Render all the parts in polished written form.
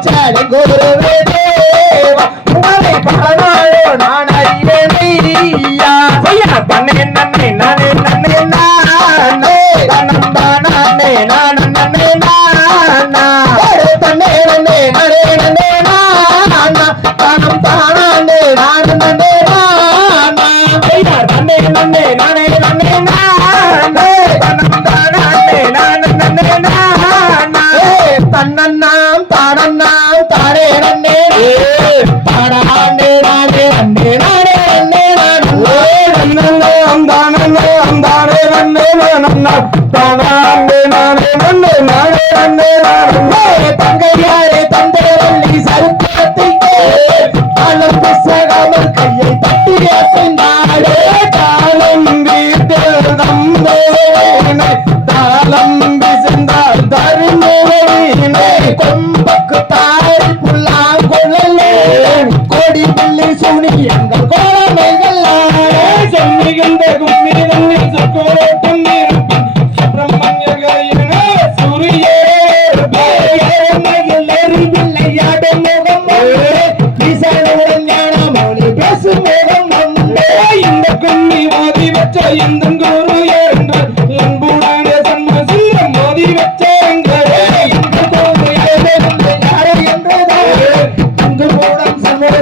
பேச்சாடு குருவே தேவா உங்களை பலனாளோ நான் அறிவேனையா பண்ணே நன்னே நானே நன்னே நானே தனம் தானே நானே நன்னே நானா தன்னே நன்னே நானே நன்னே நானா தனம் தானே நானே நன்னே நானா தன்னே நன்னே நானே நன்னே நானே தனம் தானே நானே நன்னே நானா தன்னன்னாம் தானன்னாம் தானே நன்னே தானே நானே நன்னே நானே நன்னே நானே தன்னன்னாம் தானன்னாம் தானே நன்னே நானே தானே நானே நன்னே நானே நன்னே நானே தங்கையாரே தந்தையவள்ளி சருக்கத்தை காலம் பிசகாமல் கையை தட்டி அசைந்தாடே காலம் வீட்டில் தந்தேனை தாளம் பிசைந்தால் தருமேனை கொம்பக்கு தாரி புல்லாங்குழலே கோடி புள்ளி சுனி எங்கள் கோலமைகள் சென்னிகின்ற கும்மி நன்னி சொக்கோட்டம் இருப்பின் சுப்பிரமணியகையின சூரியே விளையாடு முகம் ஈசனுடன் ஞான மௌனி பேசும் முகம் இந்த கும்மி மோதி வச்ச இந்த குரு என்று அன்புடனே சன்ம சிங்கம் மோதி வச்ச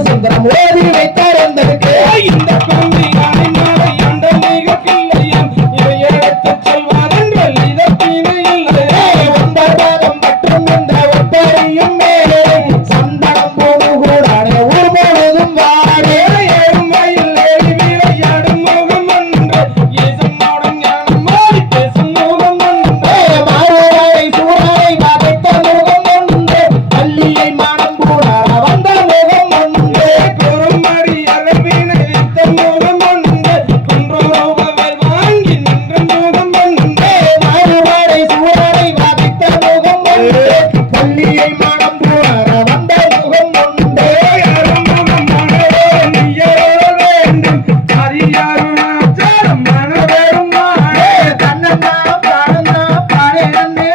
சுந்தரம் ஓதி வைத்தார் என்பதற்கு இந்த கும்மி நாளை அந்த மிக கிள்ளையன் இதை எடுத்து சொல்வாதென்றால் இதற்கினை இல்லை ஒன்பதாம் மற்றும் இந்த ஒப்பரையும் மேலே சந்தனம் போடு கூடானே ஊர் முழுதும் வாடே ஏறும் வயல் ஏறி விளையாடும் முகம் ஒன்று ஈசனோடும் ஞானம் மாறி பேசும் முகம் ஒன்று மாறுவாரை சூறாரை வதைத்த முகம் ஒன்று பள்ளியை மானம் கூடார வந்த முகம் ஒன்று குறுமடி அரபினை வித்த முகம் ஒன்று குன்றோவை வாங்கி நின்ற முகம் ஒன்று மாறுவாரை சூறாரை வதைத்த முகம் ஒன்று பள்ளியை மானம் கூடார வந்த முகம் ஒன்று அருமுகம் மனதே நீயரோ வேண்டும் அரியாருணாச்சாரம் மனதரும் மாடே தன்னன்னாம் தானன்னாம் தானே நன்னே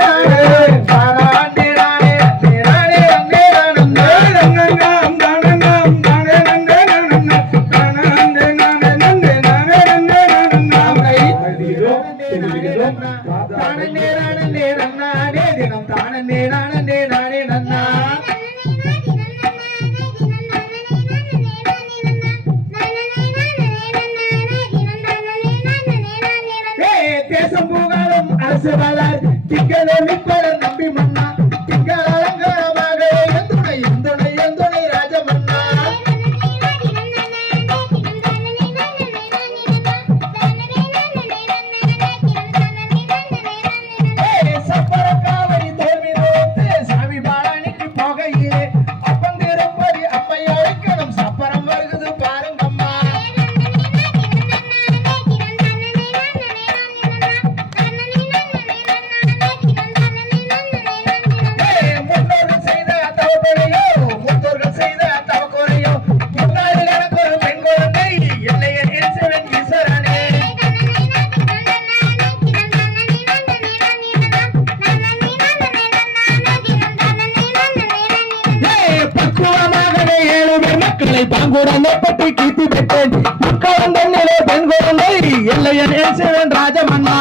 தானே நானே நானே நன்னே நானே தன்னன்னாம் தானன்னாம் தானே நன்னே நானே தானே நானே நானே நன்னே நானே தானே நானே நானே தினம் தானே நானே நானே நன்னா தேசம் புகழும் அரசு வளர் திங்களை மிப்பட நம்பி மன்னா திங்கள் அலங்காரமாக எந்துணை எந்துணை எந்துணை ராஜமன்னா சப்பரக்காவரி தோல்வி தோத்து சாமி பாலானிக்கு போகையிலே அப்பந்திருப்பதி அம்மை அழைக்கணும் சப்பரம் வருகுது பாருங்கம்மா முன்னோர்கள் செய்த தவப்படையோ முன்னோர்கள் செய்த தவக்கோரையோ முன்னாடி எனக்கு ஒரு பெண் குழந்தை எல்லையை இயேசுவின் ஈஸ்வரனே பக்குவமாகவே 7 பேர் மக்களை பாங்குடனே பற்றி கீர்த்தி பெற்றேன் மக்கள் தன்னிலே பெண் குழந்தை எல்லையை இயேசுவின் ராஜமன்னா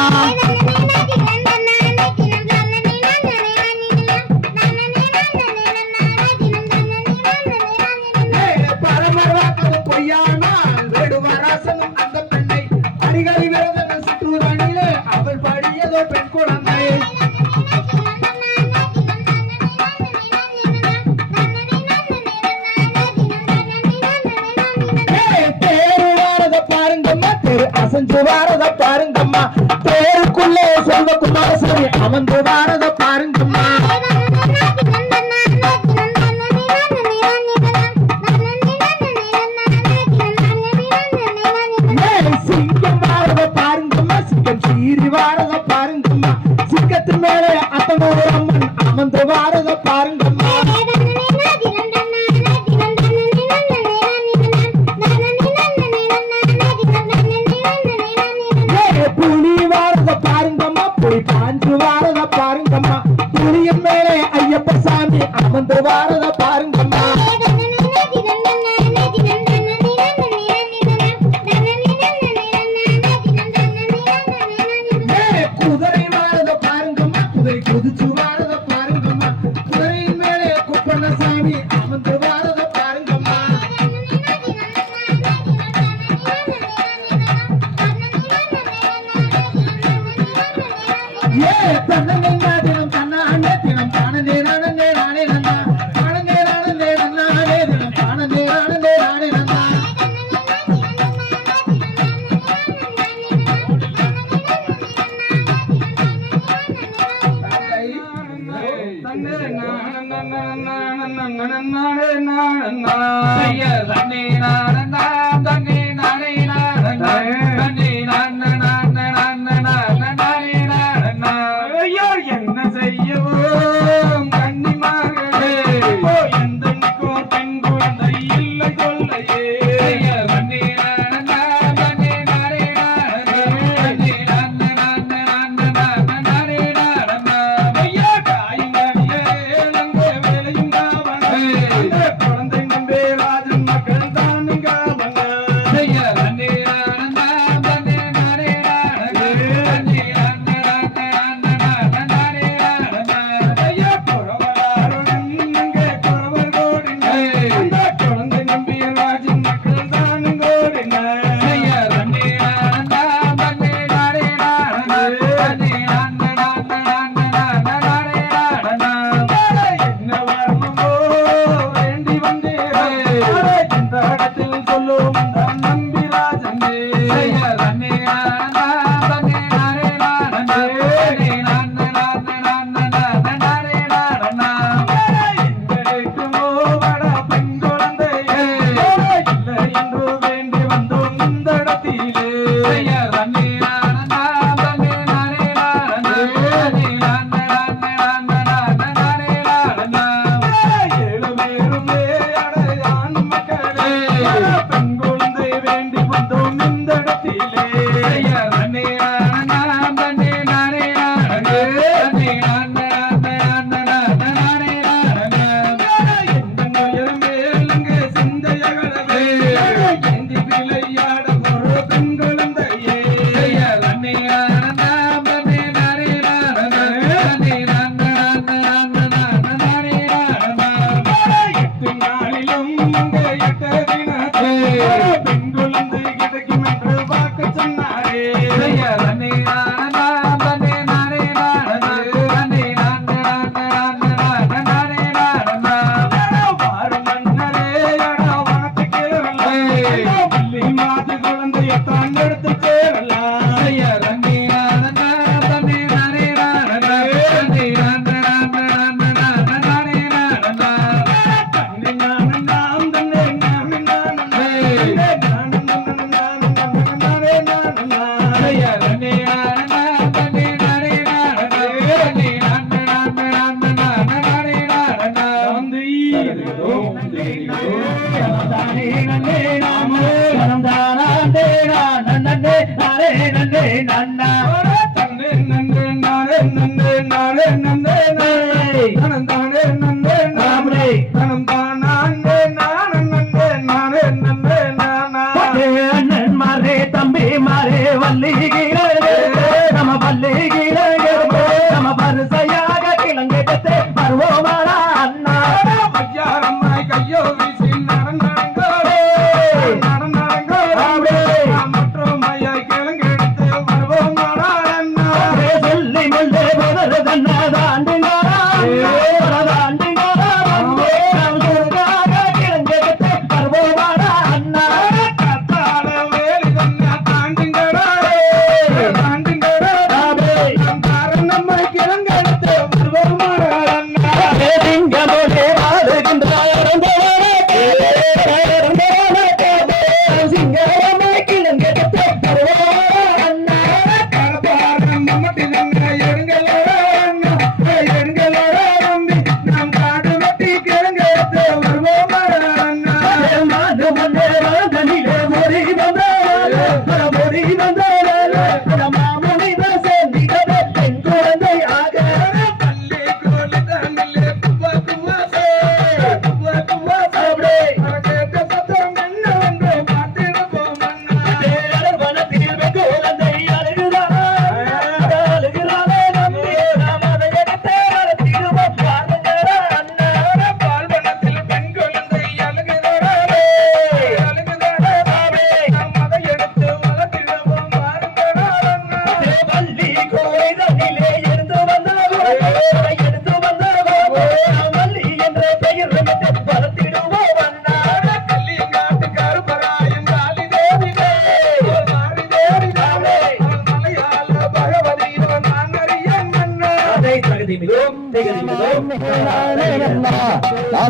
பரமராக்களும் பொய்யானால் வேடுவராசனும் அந்த பெண்ணை அடிக்கடி விரதங்கள் சுற்றுவனிலே அவள் படியதோ பெண் குழந்தை பேரு வாரத பாருங்கம்மா தெரு அசஞ்சு வாரத பாருங்கம்மா பேருக்குள்ளே சொல்ல குமாரசாமி அமர்ந்து வாரத பாருங்கம்மா சிங்கம் வாரத பாருங்கம்மா சிங்கம் சீரி வாரத பாருங்கம்மா சிங்கத்து மேலே அத்தனோடு அம்மன் அமர்ந்து வாரத பாருங்கம்மா புலி வாரத பாருங்கம்மா புலி பாஞ்சு வாரத பாருங்கம்மா புலியின் மேலே என்ன செய்யவும் கன்னிமார்களே எந்த பெண் குழந்தை இல்லை கொள்ளையே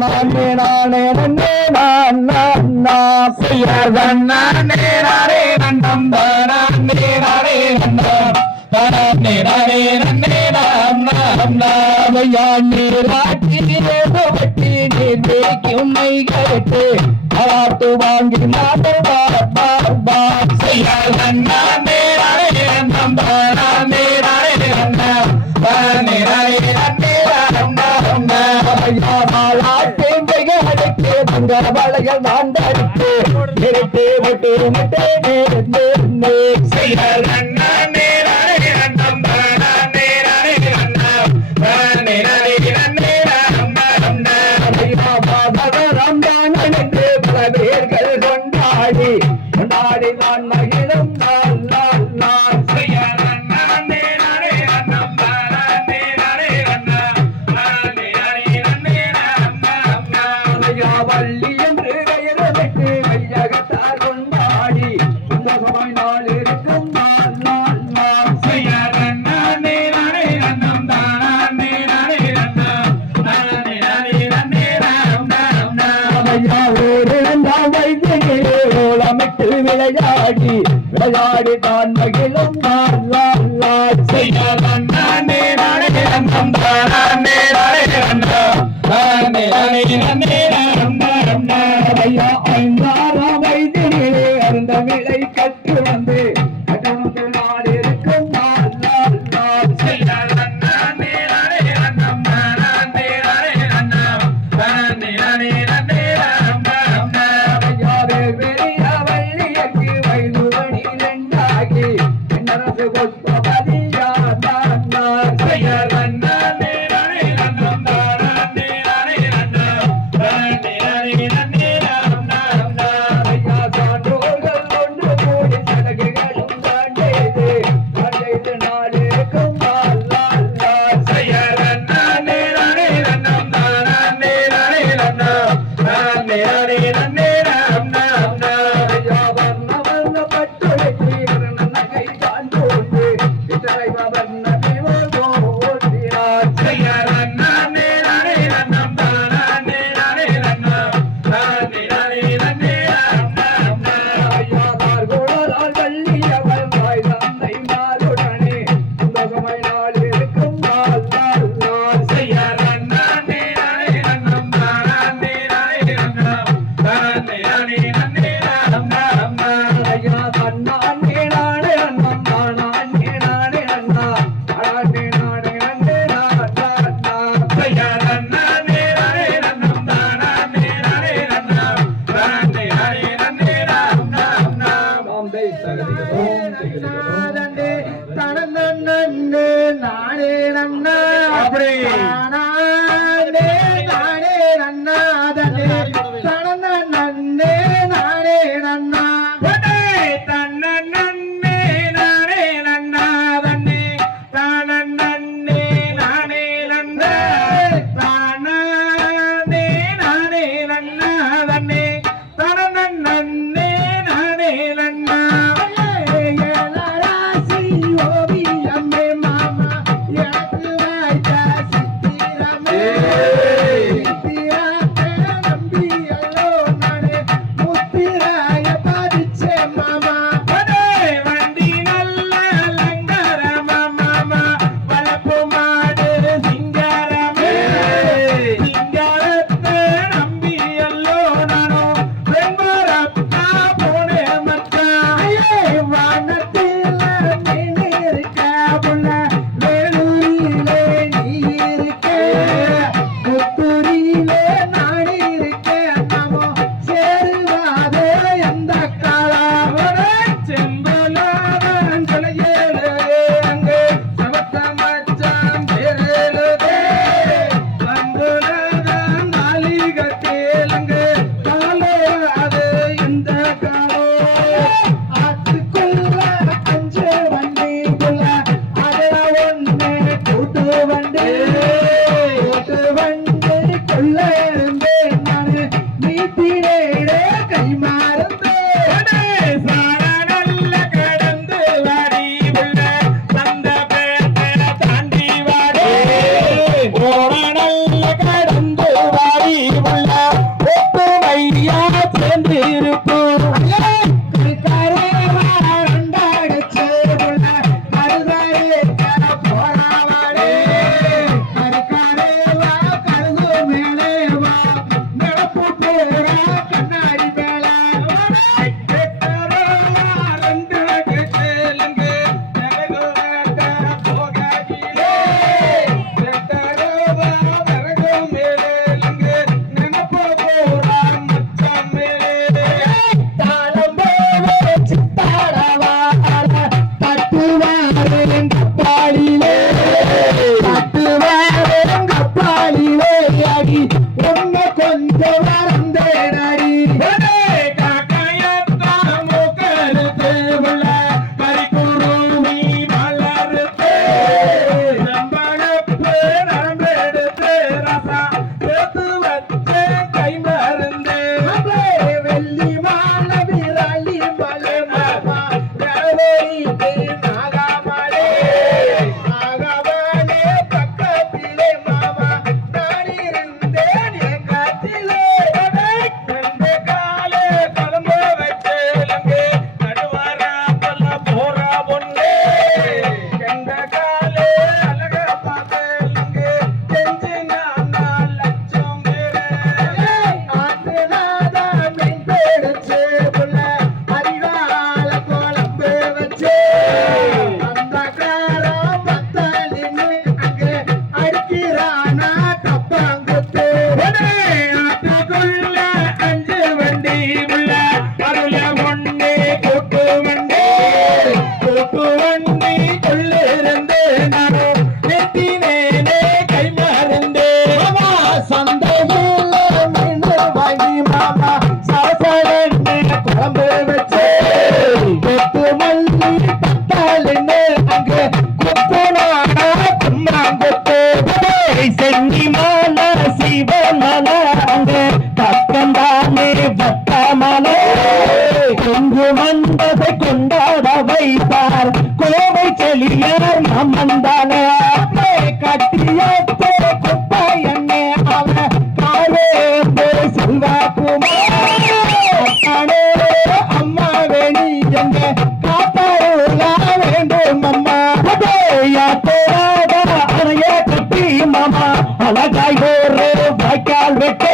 நானே நானே நன்னே நான் நான் செய்யார் நானே நானே நன்னம் தானே நானே நன்னம் தானே நானே நன்னே நாம் நாம் நாமையா நீராட்டி வட்டி நீர் மேய்க்கும் மைகட்டு அவாத்து வாங்கி நாட்டல் பார் செய்யார் நானே நானே நன்னம் தானே நானே நன்னம் தானே நானே நன்னே நாம் நாம் நாமையா மாலாட்டே மைகளுக்கு தங்க வளையல் நான் தரித்து நிறுத்தி விட்டு முட்டே நேர்ந்தே செய்யார் நானே கொண்டாடி நான் மகிழும் நாள் நாள் நாள் வள்ளி என்று பெயரமைக்கு மையகத்தார் கொண்டாடி சுந்தரமாய் நாள் இருக்கும் நாள் நாள் நாள் ஓலமிட்டு விளையாடி விளையாடி தான் மகிழும் நாள் நாள் நாள் செய்யாதான் நானே நானே நன்னம் தானே நானே நன்னம் தானே நானே நன்னே நாம் நாம் ஐயா ஐந்தாராம் வயதிலே அந்த விளை கற்று வந்து கட்டணத்து நாள் இருக்கும் நாள் நாள் நாள் செய்யாதான் நானே நானே நன்னம் தானே நானே நன்னம் தானே நானே நன்னே நாம் நாம் ஐயாவே பெரிய வள்ளியக்கு வயது மணி ரெண்டாகி என்னரசு கொத்தபதியா நான் நான் செய்யாதான் நானே நானே நன்னம் தானே நானே நன்னம் தானே நானே நன்னே நாம் நாம் ஐயா சான்றோர்கள் ஒன்று கூடி சடகுகளும் தாண்டேது தாண்டேது நாள் இருக்கும் நாள் நாள் நாள் செய்யாதான் நானே நானே நன்னம் தானே நானே நன்னம் தானே நானே நன்னே நாம் நாம் ஐயா வர்ண வர்ண பட்டுடைக்கு நகை தான் போட்டு இத்தனை வர்ண ஓட்டினார் செய்யாதான் நானே நானே நன்னம் தானே நானே நன்னம் தானே நானே நன்னே நாம் நாம் ஐயாதார் குழலால் வள்ளி அவள் தாய் தந்தை மாலுடனே சுந்தரமாய் நாள் இருக்கும் நாள் நாள் நாள் செய்யாதான் நானே நானே நன்னம் தானே நானே நன்னம் தானே நானே நன்னே நாம் நாம் ஐயா தன்னானே நானே நன்னம் தானே நானே நன்னம் தானே நானே நன்னே நாம் நாம் செய்யாதான் நானே நானே நன்னம் தானே நானே நன்னம் தானே நானே நன்னே நாம் நாம் நாம் நானே தனனன்னே நானே நன்னா அப்படி நானே நானே நன்னாதனே தனனன்னே நானே நன்னா தன்னன்னே நானே நன்னாதனே தனனன்னே நானே நன்னா தானே நானே நன்னாதனே தனனன்னே நானே நன்னா ஏலராசி ஓவியமே மாமா எனக்கு வாய்த்த சித்திரமே சித்திரத்தை நம்பி அல்ல போறா கண்ணாடி மேல கொண்டாட வைத்தார் கோவை செழியார் நம்மந்தான கட்டியத்தே குப்பை எண்ணே அவ காவே செல்வா குமார் அம்மா வேணி எங்க காப்பாருளா வேண்டும் அம்மா அறைய கட்டி மாமா அழகாய் ஒரு வாய்க்கால் வெட்டு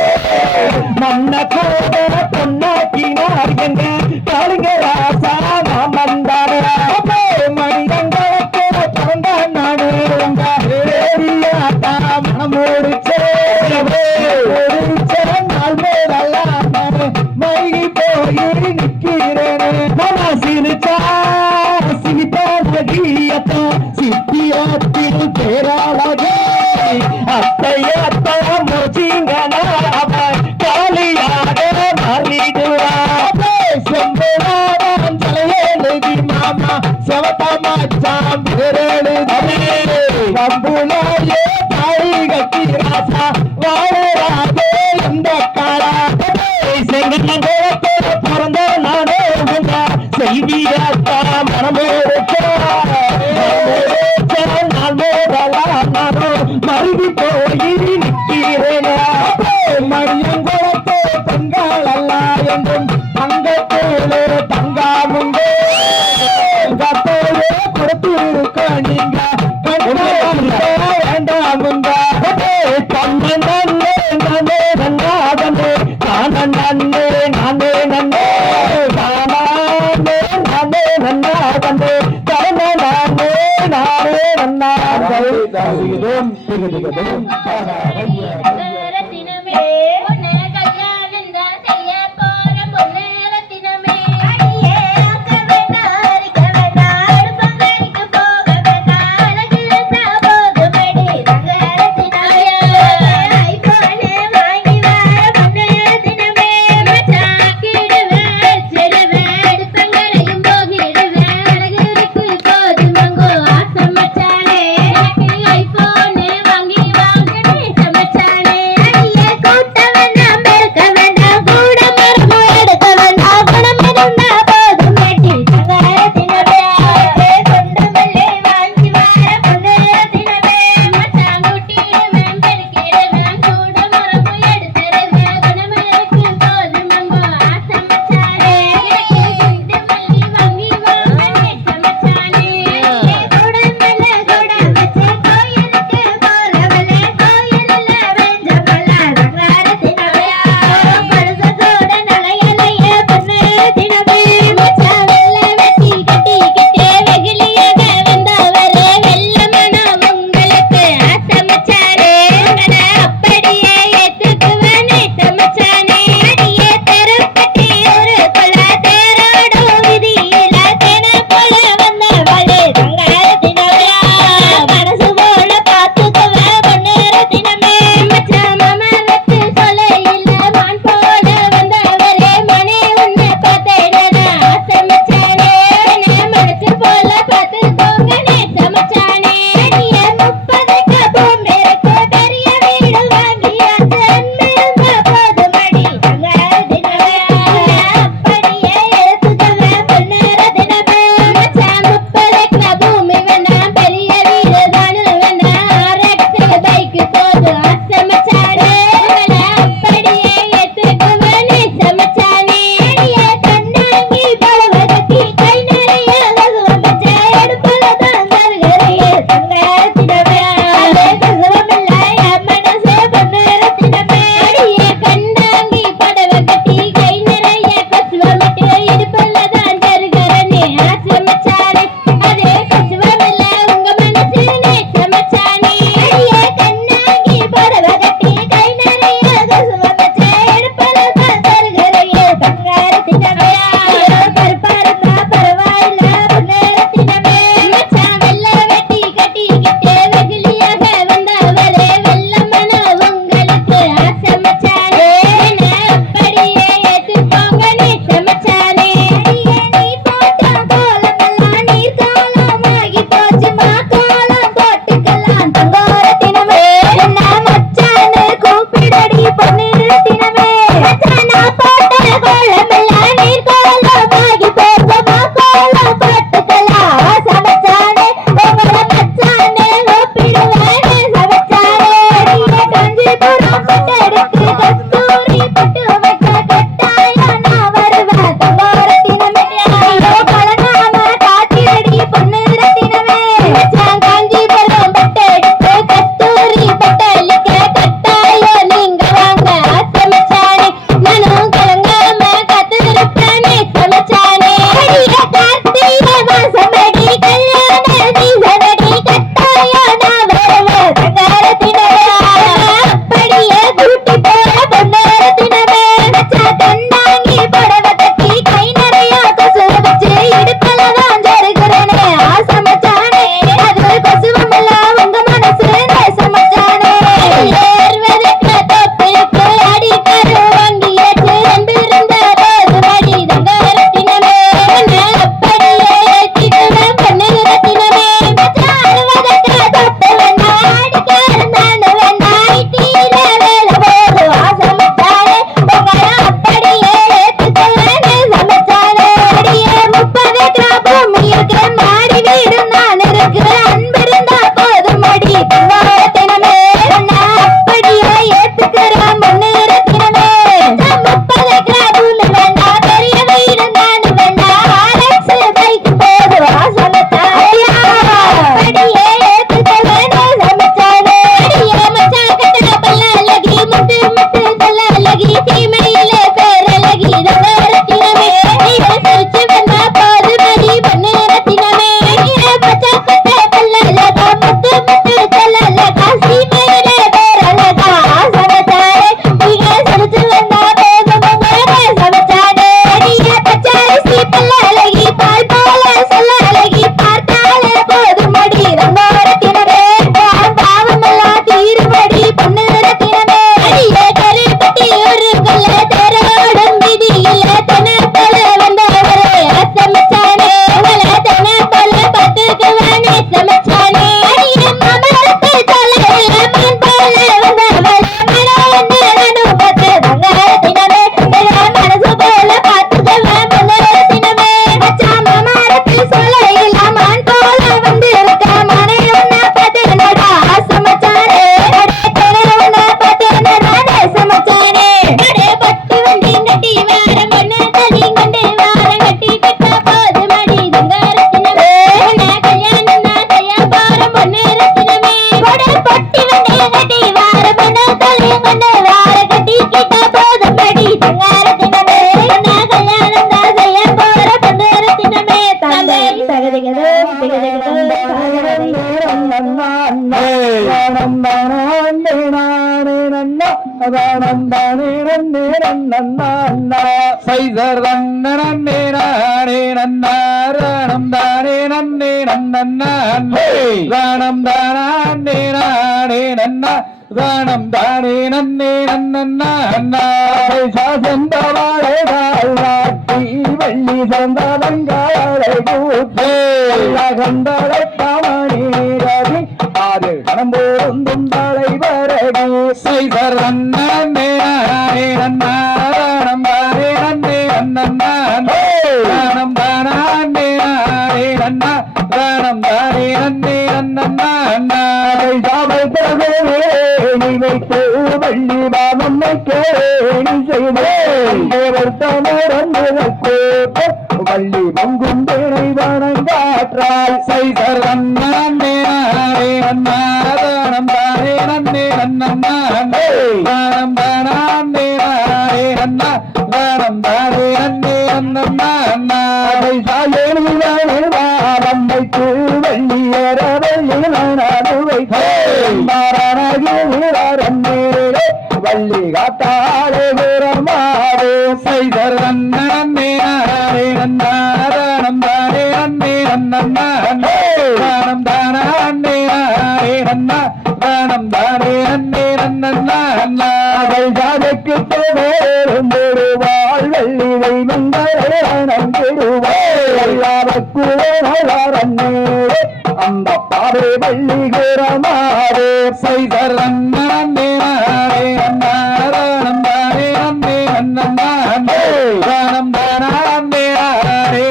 மன்ன கூட பொன்னாக்கினார் எங்க காளிங்க ராசா மாமந்தானே மனிதங்களுக்கு பிறந்த நாடு மனமோடிச்சே நாள் மேலாம் மயங்கி போய் நிற்கிறேனே மனா சிரிச்சா சிரித்தா சித்தியத்தில் பேராளகே அத்தையத்தா முச்சிங்கனா காலியாக மாறிடுவா செம்பரான் தலையெழுதி மாமா செவத்தமாச்சாம் பேரெழுதி கம்புலாயே தாய் கட்டி ராசா வாழராதே இந்த காலா செங்கோலத்தோட பிறந்த நானே செய்தியாத்தா மனமோச்சா நாள் மோதலாம் நானோ மருவி போய் நிற்கிறேன் மணியங்குளத்தோ பெண்கள் அல்ல என்றும் தங்கத்தோடு தங்காமுங்கே கத்தோடு கொடுத்திருக்க நீங்க வேண்டாமுங்க தன்னை நன்னே நானே நன்னாதனே நானே நன்னே நானே நன்னே நானே நானே நன்னாதனே தரண நானே நானே நன்னாதோம் சமச்சானே நன்னா சைசர் நன்னே நானே நன்னாரணம் தானே நன்னே நன்னா ராணம் தானே நானே நன்னா தானம் தானே நன்னே நன்னா சாசந்தவாளை வாழ்வாட்டி வெள்ளி சந்தவங்காளை கூத்தே கண்டளை தாமணி ரவி ஆறு கணம்போருந்தும் தலைவரடி சைசர் நன்னே நானே நன்னாரணம் தானே நன்னே நன்னா ராணம் தானே நானே நன்னா ராணம் தானே நன்னே நன்னா வைத்து வள்ளி பாவம்மை கேணி செய்தேர்த்தமரந்து வள்ளி பங்கும் தேனை வணங்காற்றால் சைசர் நன்னே நன்னாரணம் தானே நன்னே நன்னா தானம் தானே நன்னா தானம் தானே நன்னே நன்னா சாயலிவாரம் வைத்து வள்ளியரவள்ளி வள்ளி காத்தாளே வீரமாவே சைதர் நன்னே நன்னாரணம் தானே நன்னே நன்னா தானம் தானே நன்னா தானம் தானே நன்னே நன்னா ஜாதைக்கு போடுவாள் வெள்ளிவை மங்களம் கெடுவாள் அந்த பாவே வள்ளி வீரமாவே சைதர் நன்னே நன்னாரணம் தானே நன்னே நன்னா தானம் தானே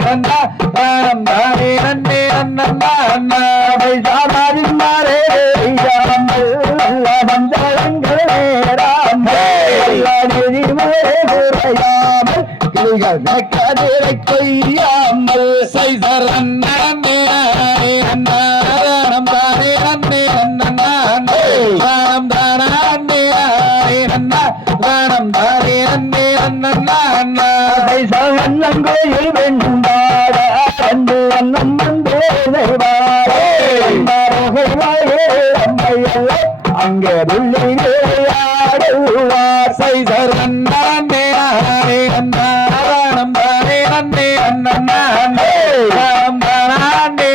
நன்னா தானம் தானே நன்னே நன்னா சாதாரின் மாறே வந்தளங்களே கிளிகள் கதிரை கொய்யாமல் சைதர் நன்னே நன்னாரணம் தானே நன்னே நன்னா தானம் தானே நன்னா தானம் தானே நன்னே நன்னா சகன்னங்கோயில் வெண்டாட அன்பு அன்னம் அங்கே புள்ளி விளையாடுவார் சைதர் நன்னே நன்னாரணம் தானே நன்னே நன்னா தானம் தானே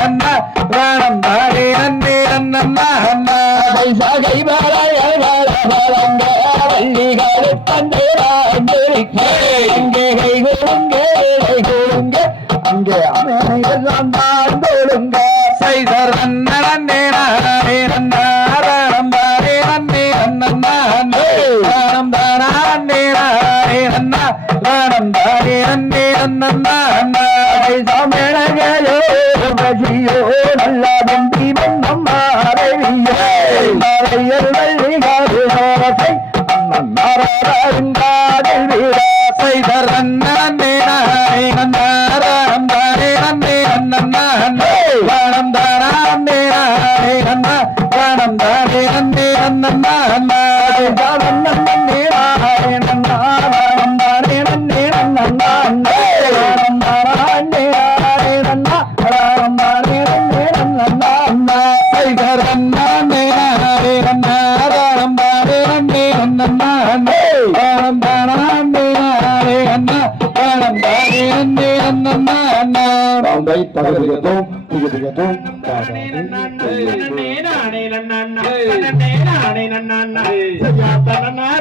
நன்னா தானம் தானே நன்னே நன்னா சகை வளங்க வள்ளிகள் அங்கே கொடுங்க அங்கே அமையெல்லாம் தான் கொடுங்க சைதர் நன்னே நன்னாரணம் தானே நன்னே நன்னா தானம் தானே நன்னா தானம் தானே நன்னே நன்னா சமேளகையோ பசியோ நல்ல வெண்டி மன்னம் மாறவியோ வள்ளிகாசை அண்ணாரங்காதில் வீர சைதர் நன்னே நன்னாரணம் தானே நன்னே நன்னா தானம் தானே நன்னா தானம் தானே நன்னே நன்னா தானம் நன்னே நன்னா தானம் தானே நன்னே நன்னா தானம் தானே நன்னா தானம் தானே நன்னே நன்னா சைதர் நன்னே நன்னா தானம் தானே நன்னே நன்னா தானம் தானே நன்னா தானம் தானே நன்னே நன்னா பாம்பை தகதிகத்தும் திகதிகத்தும் தானே நன்னா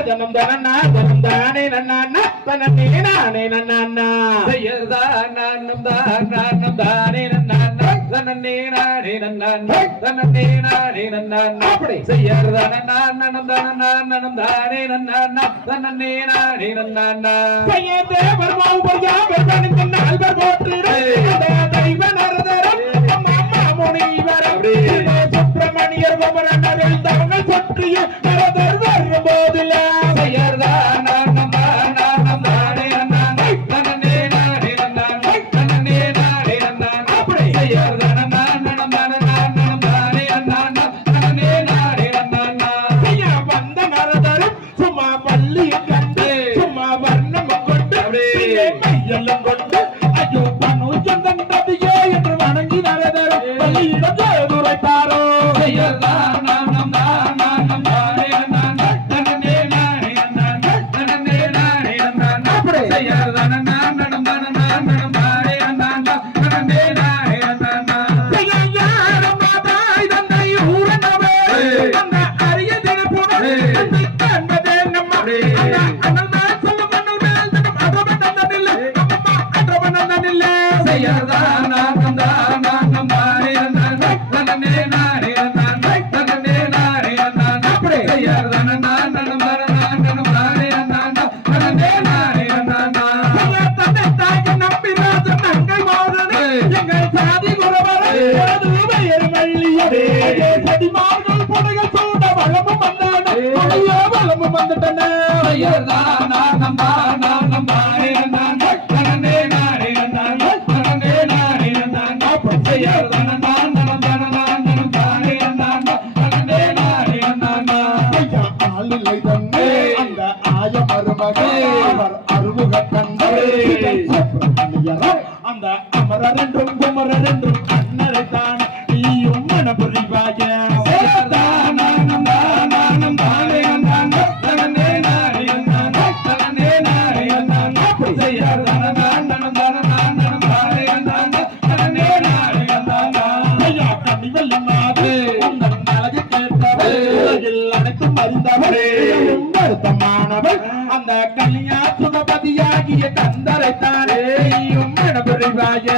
ஜனம் தானே நன்னா தனனே நானே நன்னா செய்யர்தானம் தானே நன்னா தனனே நானே நன்னா தனனே நானே நன்னா அப்படி செய்யர்தானம் தானே நன்னா தனனே நானே நன்னா செய்யதே பரமாவு பரஜா பெருமனின் நால்வர் போற்றிடே தெய்வனரதரம் அம்மா முனிவர் அப்படி சுப்பிரமணியர் பவரனரில் தவங்கள் சொற்றிய நரதர் வரும் போதெல்லாம் செய்யர்தானம் தானே நன்னா தனனே நானே நன்னா தனனே நானே நன்னா அப்படி செய்யர்தானம் தானே நன்னா தனனே நானே நன்னா செய்ய வந்த நரதரும் சும்மா பள்ளி கண்டு சும்மா வர்ணம் கொண்டு மையெல்லாம் கொண்டு ஐயோ பனு சந்தன் நதியே என்று வணங்கி நரதரும் பள்ளியிடம் துரைத்தாரோ செய்யர்தானம் தானே நன்னா தனனே நானே நன்னா அந்த அமரரென்றும் குமரரென்றும் அண்ணரைத்தான் நீயும் மனபுரிவாய அனைத்தும் அறிந்தவரே வருத்தமானவர் அந்த கல்யா சுகபதியாகிய கந்தரைத்தானே நீயும் மனபுரிவாய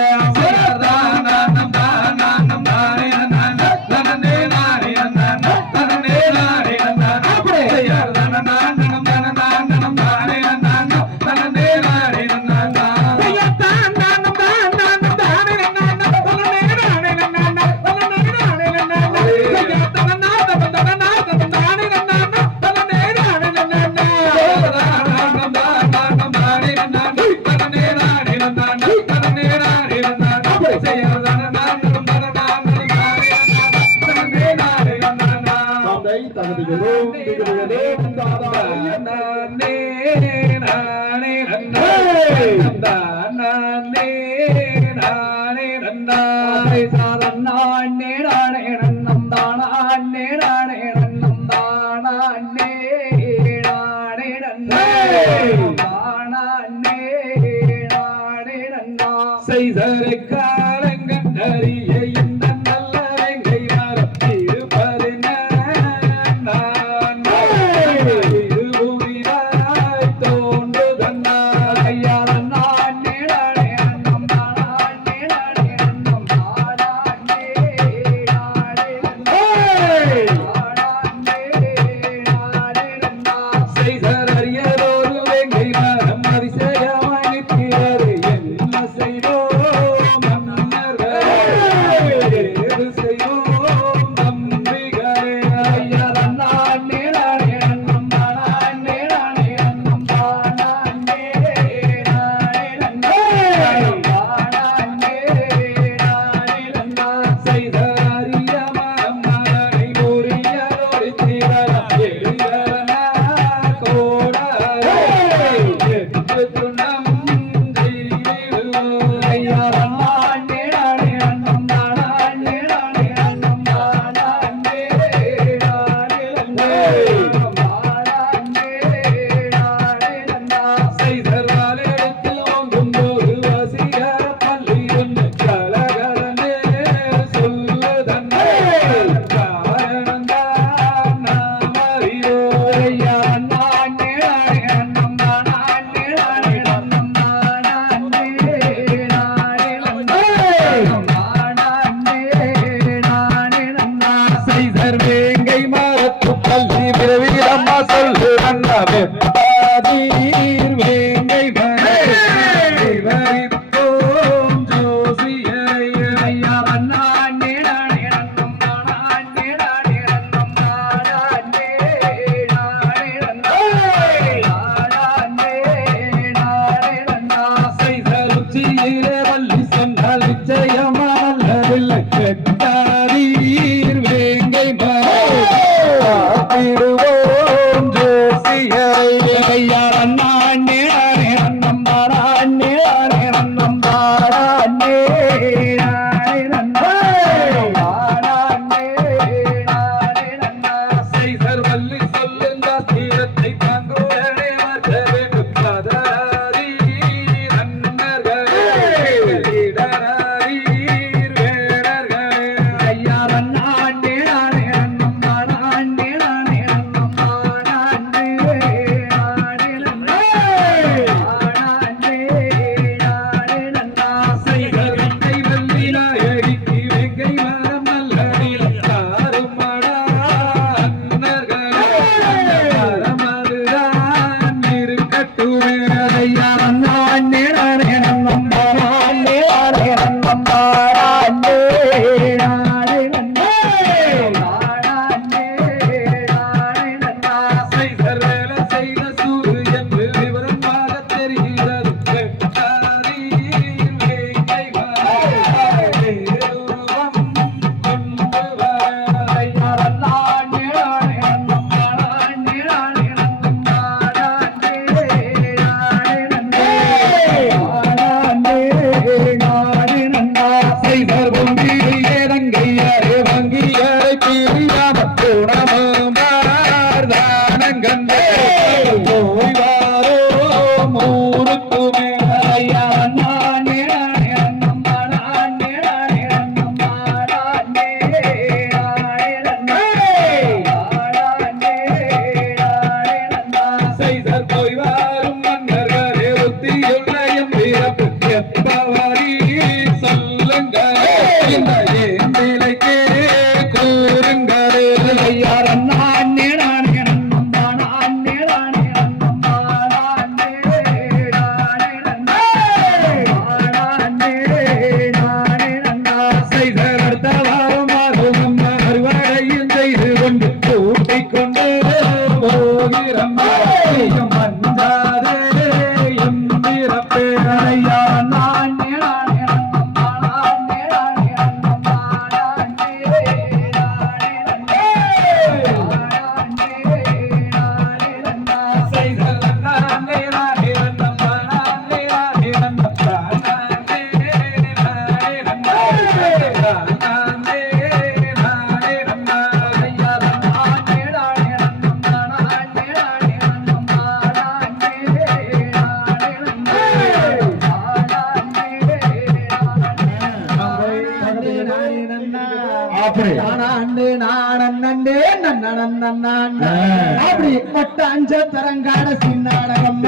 அப்படி மொட்டாஞ்ச தரங்காட சின்னாடகம்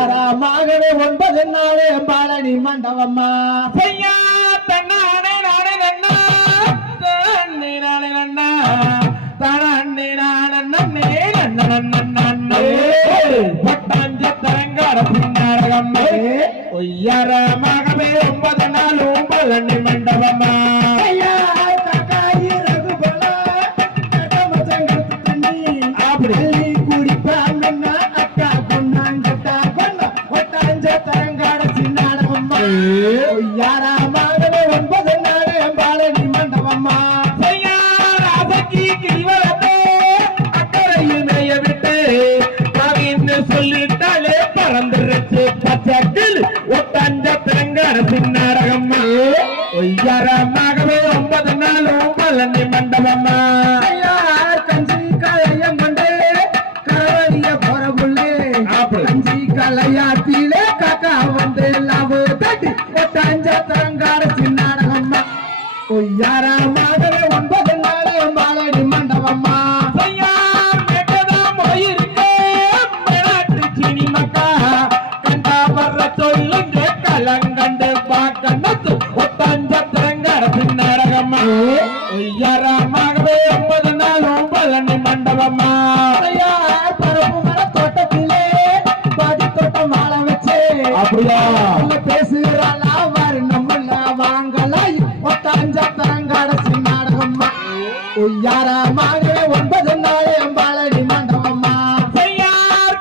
ஆறாமாகவே 9 நாளே பாலனி மண்டபம்மா செய்யா தன்னானே நானே நன்னா தன்னே நானே நன்னா தனன்னே நானே நன்னே மொட்டாஞ்ச தரங்காட சின்னாடகம் ஒய்யாரமாகவே 9 நாளும் பாலனி மண்டபம்மா யாராமாகவே 9 நாளே பாலனி மண்டபம்மா அக்கறையில் மேய விட்டு கவின்னு சொல்லிட்டாலே பறந்துருச்சு பச்சைக்கில் ஒட்டஞ்ச திரங்கார சின்னாரகம்மா யாராமாகவே 9 நாளும் பாலனி மண்டபம்மா கஞ்சி கலையம் கொண்டே கரவரிய பொறவுள்ளே கஞ்சி கலையாத்திலே காக்கா வந்து லாபு தட்டி ஒட்டஞ்ச தரங்கார சின்னாடகம்மா யாராமாகவே 9 நாளே பாலனி மண்டபம்மா சொல்லுங்க கலங்கண்டு பாக்கண்ணத்து ஒட்டஞ்ச தரங்கார சின்னாடகம்மா யாராமாகவே 9 நாளும் பாலனி மண்டபம்மா பரப்பு மர தோட்டத்திலே பாதி தோட்டம் ஆள வச்சு அப்படியா பேசுகிறாளா வரு நம்மள வாங்கலாய் ஒட்டஞ்ச தரங்காட சின்னாடகம்மா யாராமாகவே 9 நாளே பாலனி மண்டபம்மா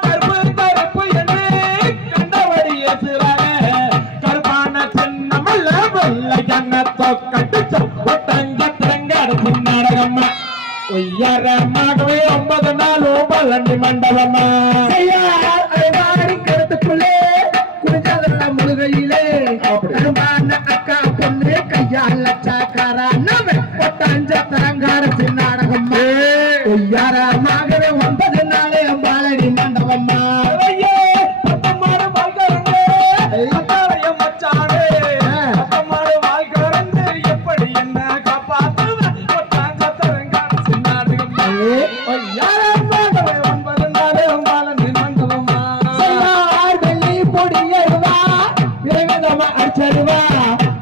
கருப்பு என்று கண்டபடி ஏசுறாங்க கருப்பான சின்னமல்ல வெள்ளை ஜன்னத்தோ கட்டுச்சோ ஒட்டஞ்ச தரங்காட சின்னாடகம்மா யாராமாகவே 9 நாளும் பாலனி மண்டபம்மா கருத்துக்குள்ளே குடிச்சாத முழுகையிலே கருமான அக்கா பொண்ணு கையால் லட்சக்காரா நாம ஒட்டஞ்ச தரங்கார சின்னாடகம்மா யாராமாகவே 9 நாளே பாலனி மண்டபம்மா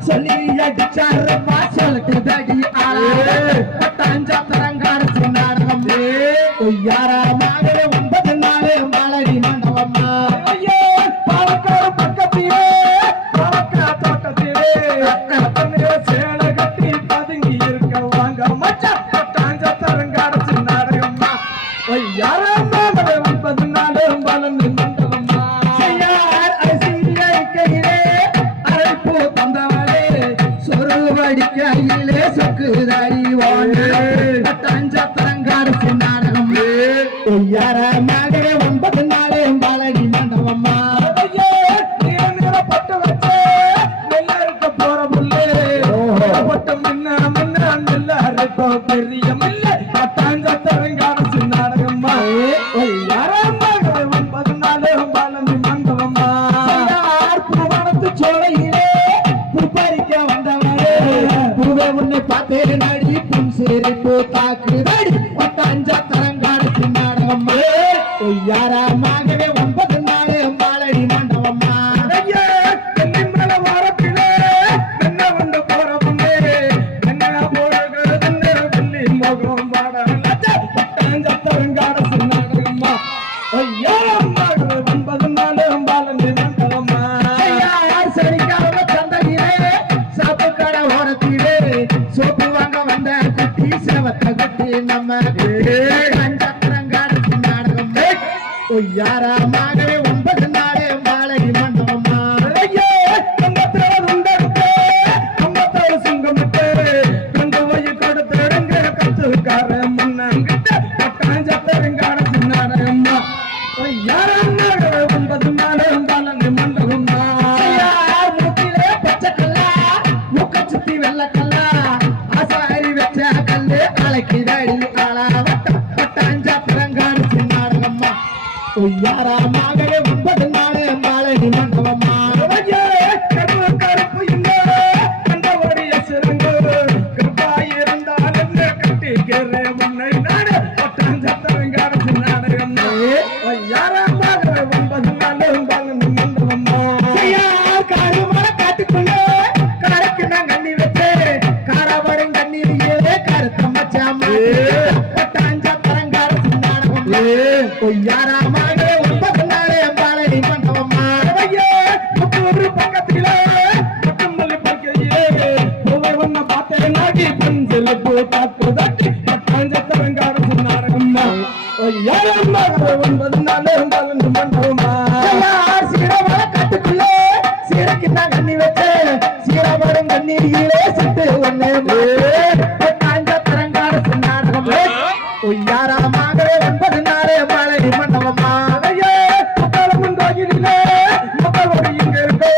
சொல்லி அடிச்சாருமா சொல்லிட்டு தடி ஆளாஞ்ச தரங்கார சின்னாடகம் யாராமாகவே 9 நாளே பாலனி மண்டபம்மா தெரியமில்ல பட்டாஞ்சத்தரங்காரசு நாடகம்மா யாரம்மா 14 பாலந்தி மண்டபம்மா பூவனத்து சோலையிலே பூப்பறிக்க வந்தவரே பூவே உன்னை பார்த்தேன் நடி புன் சேரிப்பு தாக்கு நடி பட்டாஞ்சத்தரங்காரசு நாடகம்மா யாரமாகவே 9 நாள் பாலடி மண்டபம்மா சோப்பு வாங்க வந்த குட்டி சேவத்தை குட்டி நம்ம பஞ்சாத்திரங்காரசு நாடகம் யாரமாகவே 9 நாள் பாலடி மண்டபம்மா யாரமாகவே 9 நாள் பாலடி மண்டபம்மா கருப்பு கண்டபடிய சிறங்கு கிருப்பாயிருந்தாலும் கட்டிக்கிறே முன்னை நாடு பட்டாஞ்சத்தரங்காரசு நாடகம் யாரமாகவே 9 நாள் பாலடி மண்டபம்மா காடுமல காட்டுக்குள்ள காரைக்கு நான் கண்ணி வச்சு காரவடும் கண்ணீரியே கருத்த மச்சாமா பட்டாஞ்சத்தரங்காரசு நாடகம் யாரமாகவே 9 நாள் பாலடி மண்டபம்மா பக்கத்திலே பக்கமல்லி பக்கையிலே பூவை ஒன்ன பார்த்தேன் நாடி பஞ்சல பூ தாக்கு தட்டி பட்டாஞ்சத்தரங்காரசு நாடகம்மா யாரமாகவே 9 நாள் பாலடி மண்டபம்மா சீரவள காட்டுக்குள்ளே சீரக்கு நான் கண்ணி வச்சு சீரவடும் கண்ணீரிலே சுட்டு ஒன்னே பட்டாஞ்சத்தரங்காரசு நாடகம் யாரமாகவே 9 நாள் பாலடி மண்டபம்மா மக்களோடு இங்க இருக்கோ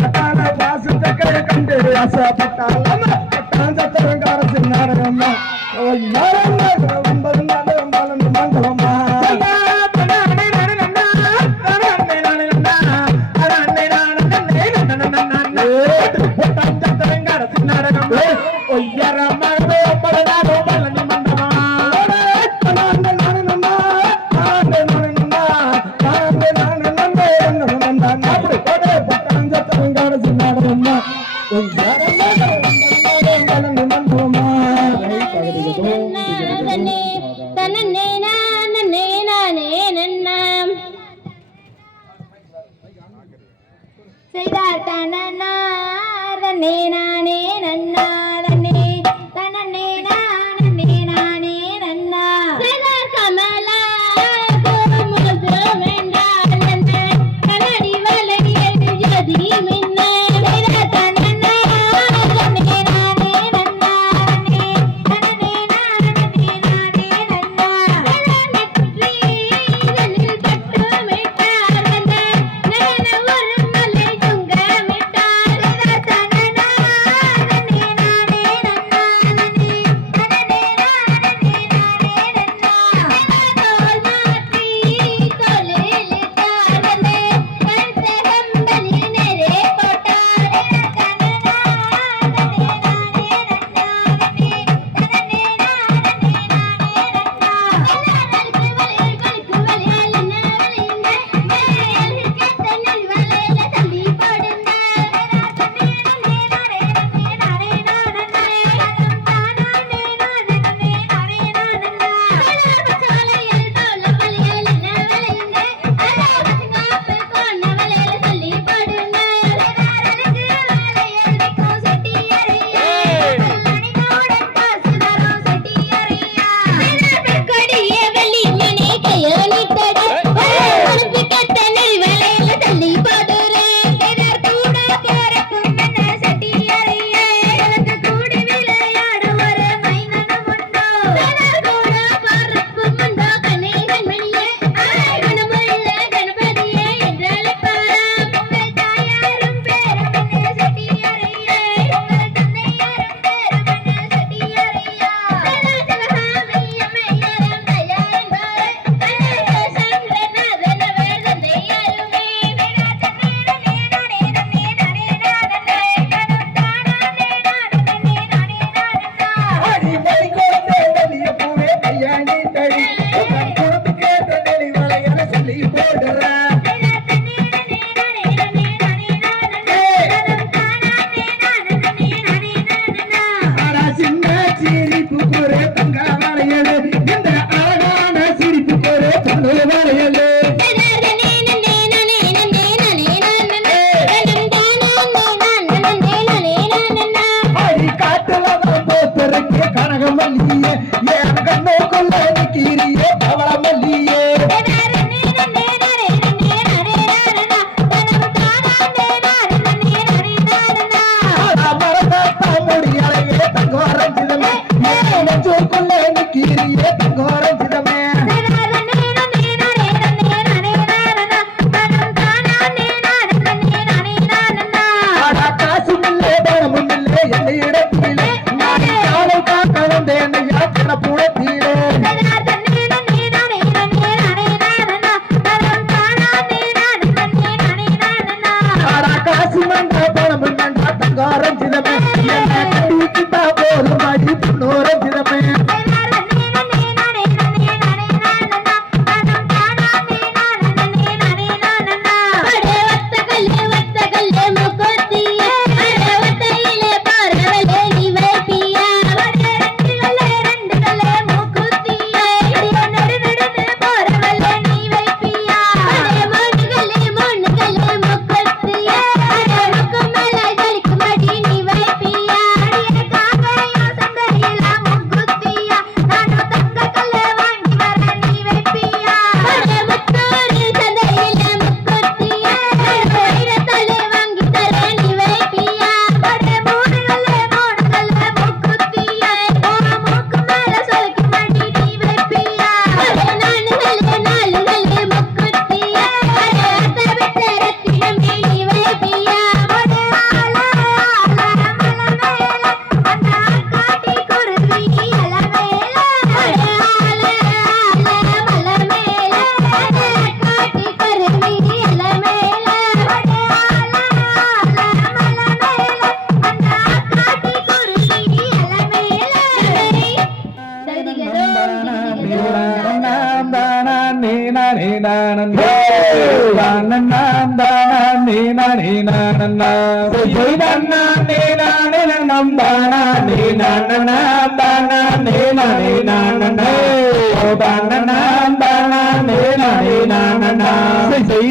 கட்டான பாசு சக்கரை கண்டு ஆசைப்பட்டாலும் பட்டாஞ்சத்தரங்காரசு நாடகம்மா யாரமாகவே 9 நாள் பாலடி மண்டபம்மா பட்டாஞ்சத்தரங்காரசு நாடகம் யாரமாகவே 9 நாள் பாலடி மண்டபம்மா பட்டாஞ்சத்தரங்காரசு நாடகம்மா மல்லியே என் கண்ணுக்குள்ள நிக்கிறியே பவள மல்லியே முடியலையே தங்கோரம் சிதமே நெஞ்சோருக்குள்ள நிக்கிறியே தங்கோரம் சிதமே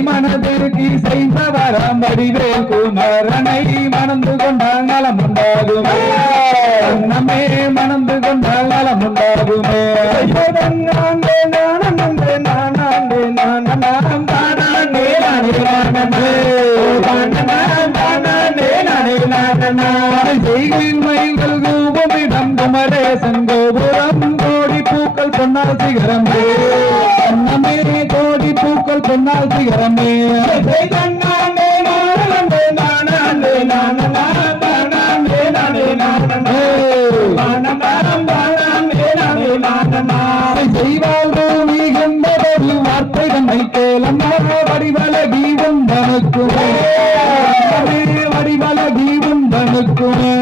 மனதிற்கு செய்தவரம் வடிவேல் குமரனை மணந்து கொண்டால் நலம் உண்டாகுமே நம்மே மணந்து கொண்டால் நலம் உண்டாகுமே மயில்கள் கூபமிடம் குமரேசன் கோபுரம் கோடி பூக்கள் பொன்னால் சிகரமே நம்மே கோடி பூக்கள் பொன்னால் சிகரமே செய்வாள் மிகுந்ததொரு வார்த்தை தன்னை கேளம்மா வடிவலகி உண்டனுக்குமே வடிவலகி உண்டனுக்குமே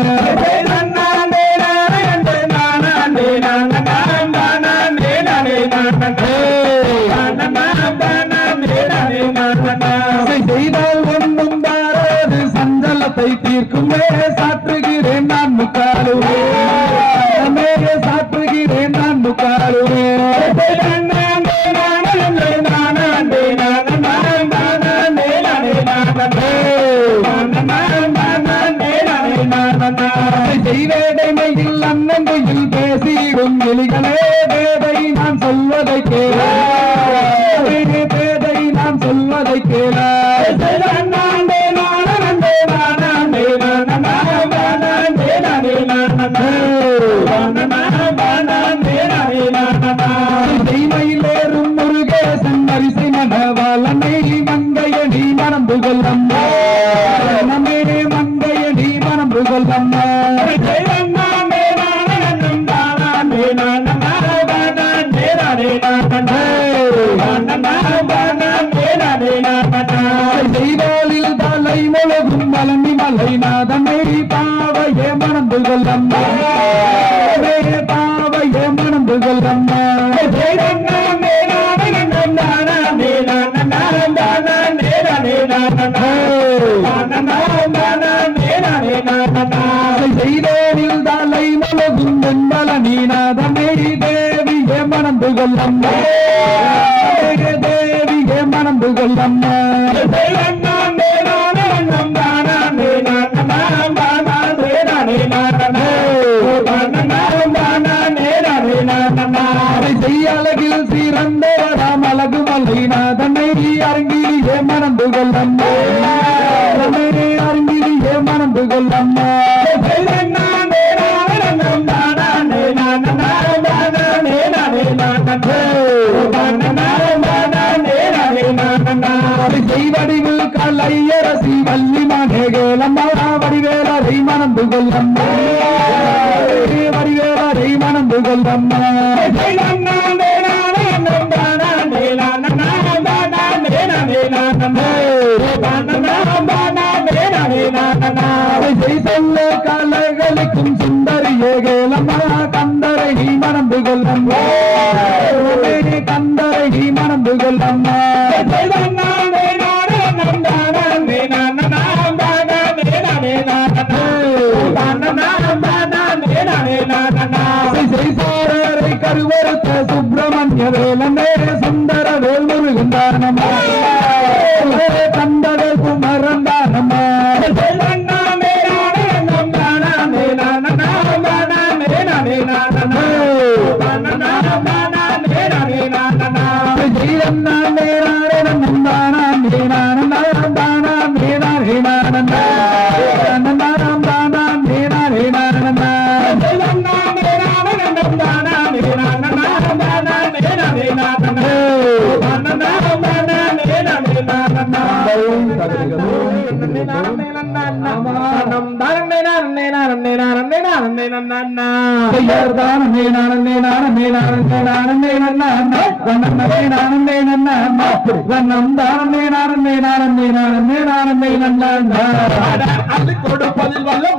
செய்தால் ஒன்றும் தாராது சஞ்சலத்தை தீர்க்குமே சாற்றுகிறேன் நான் முக்காலுமே சாற்றுகிறேன் நான் முக்காலுமே செய்வேடைமையில் அண்ணங்கையில் பேசிடும் எலிகளே வேதை நான் சொல்வதை கேள வேதை நான் சொல்வதை கேள செய்மையிலேறும் முருகேசன் அரிசி மனவாளனை மங்கையடி மணந்து கொள்ளம்மா நம்மே மங்கையடி மணந்து கொள்ளம்மா செய்வாளில் தலை முழுகும் மலனி மலை நாதனை பாவையே மணந்து கொள்ளம்மா பாவையே மணந்து கொள்ளம்மா செய்தோரில் தலை முழுகும் வெண்பலனி நாதனை தேவியே மணந்து கொள்ளம்மா தேவியே மணந்து கொள்ளம்மா மணந்து கொள்ளம்மா அருங்கிரியே மணந்து கொள்ளம்மா செய்வடிவில் கலையரசி வள்ளி மகேலம்மா வடிவேலரை மணந்து கொள்ளம்மா வடிவேலரை மணந்து கொள்ளம்மா சொல்ல கலைகளுக்கும் சுந்தரியே கேளம்மா கந்தரை மணந்து கொள்ளம்மா கந்தரை மணந்து கொள்ளம்மா கருவறுத்த சுப்பிரமணிய வேலமே சுந்தர வேல் முருகந்தானம்மா கந்தவேல் குமரந்தானம்மா கொடுப்பதில் வல்ல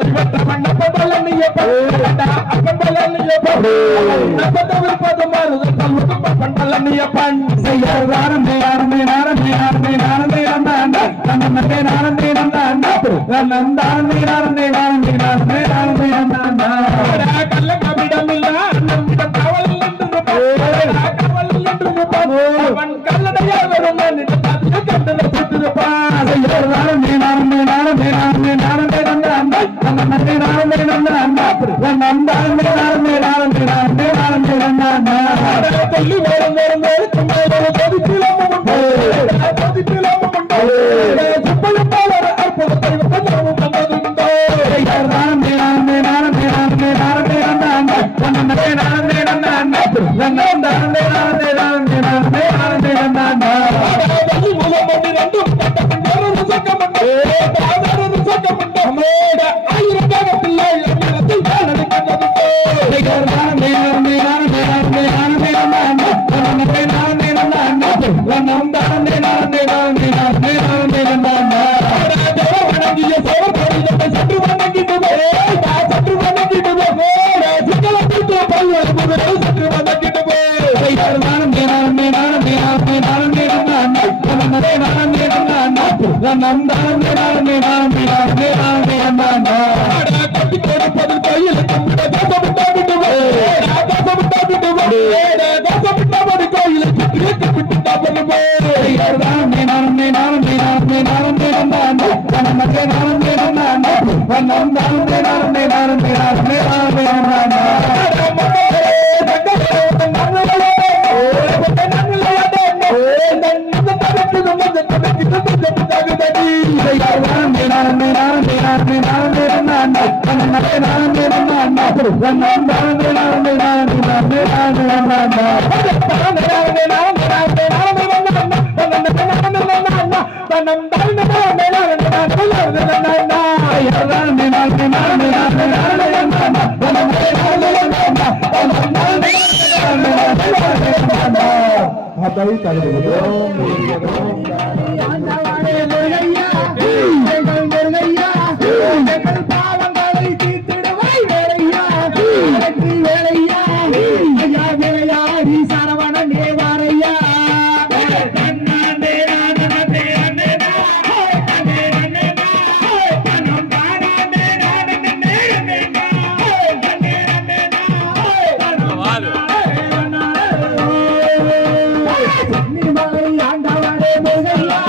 ஆண்டவரே முருகையா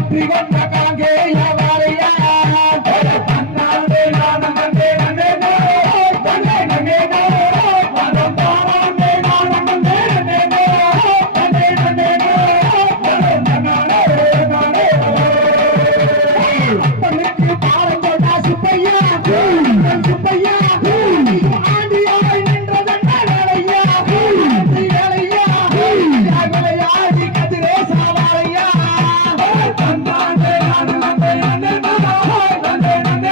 வெற்றி கொண்ட காங்கேய வாரையா தன்னாலே நானும் நன்னே நன்னே நன்னே நன்னே மனம் தானே நானும் நன்னே நன்னே நன்னே நன்னே நன்னே அப்பனுக்கு பாரம் போட்டா சுப்பையா சுப்பையா ஆண்டியாய் நின்றதென்ன வேலையா வேலையா விளையாடி கதிரே சாவாரையா தந்தாண்டே நானும் நன்னே நன்னே நன்னே நன்னே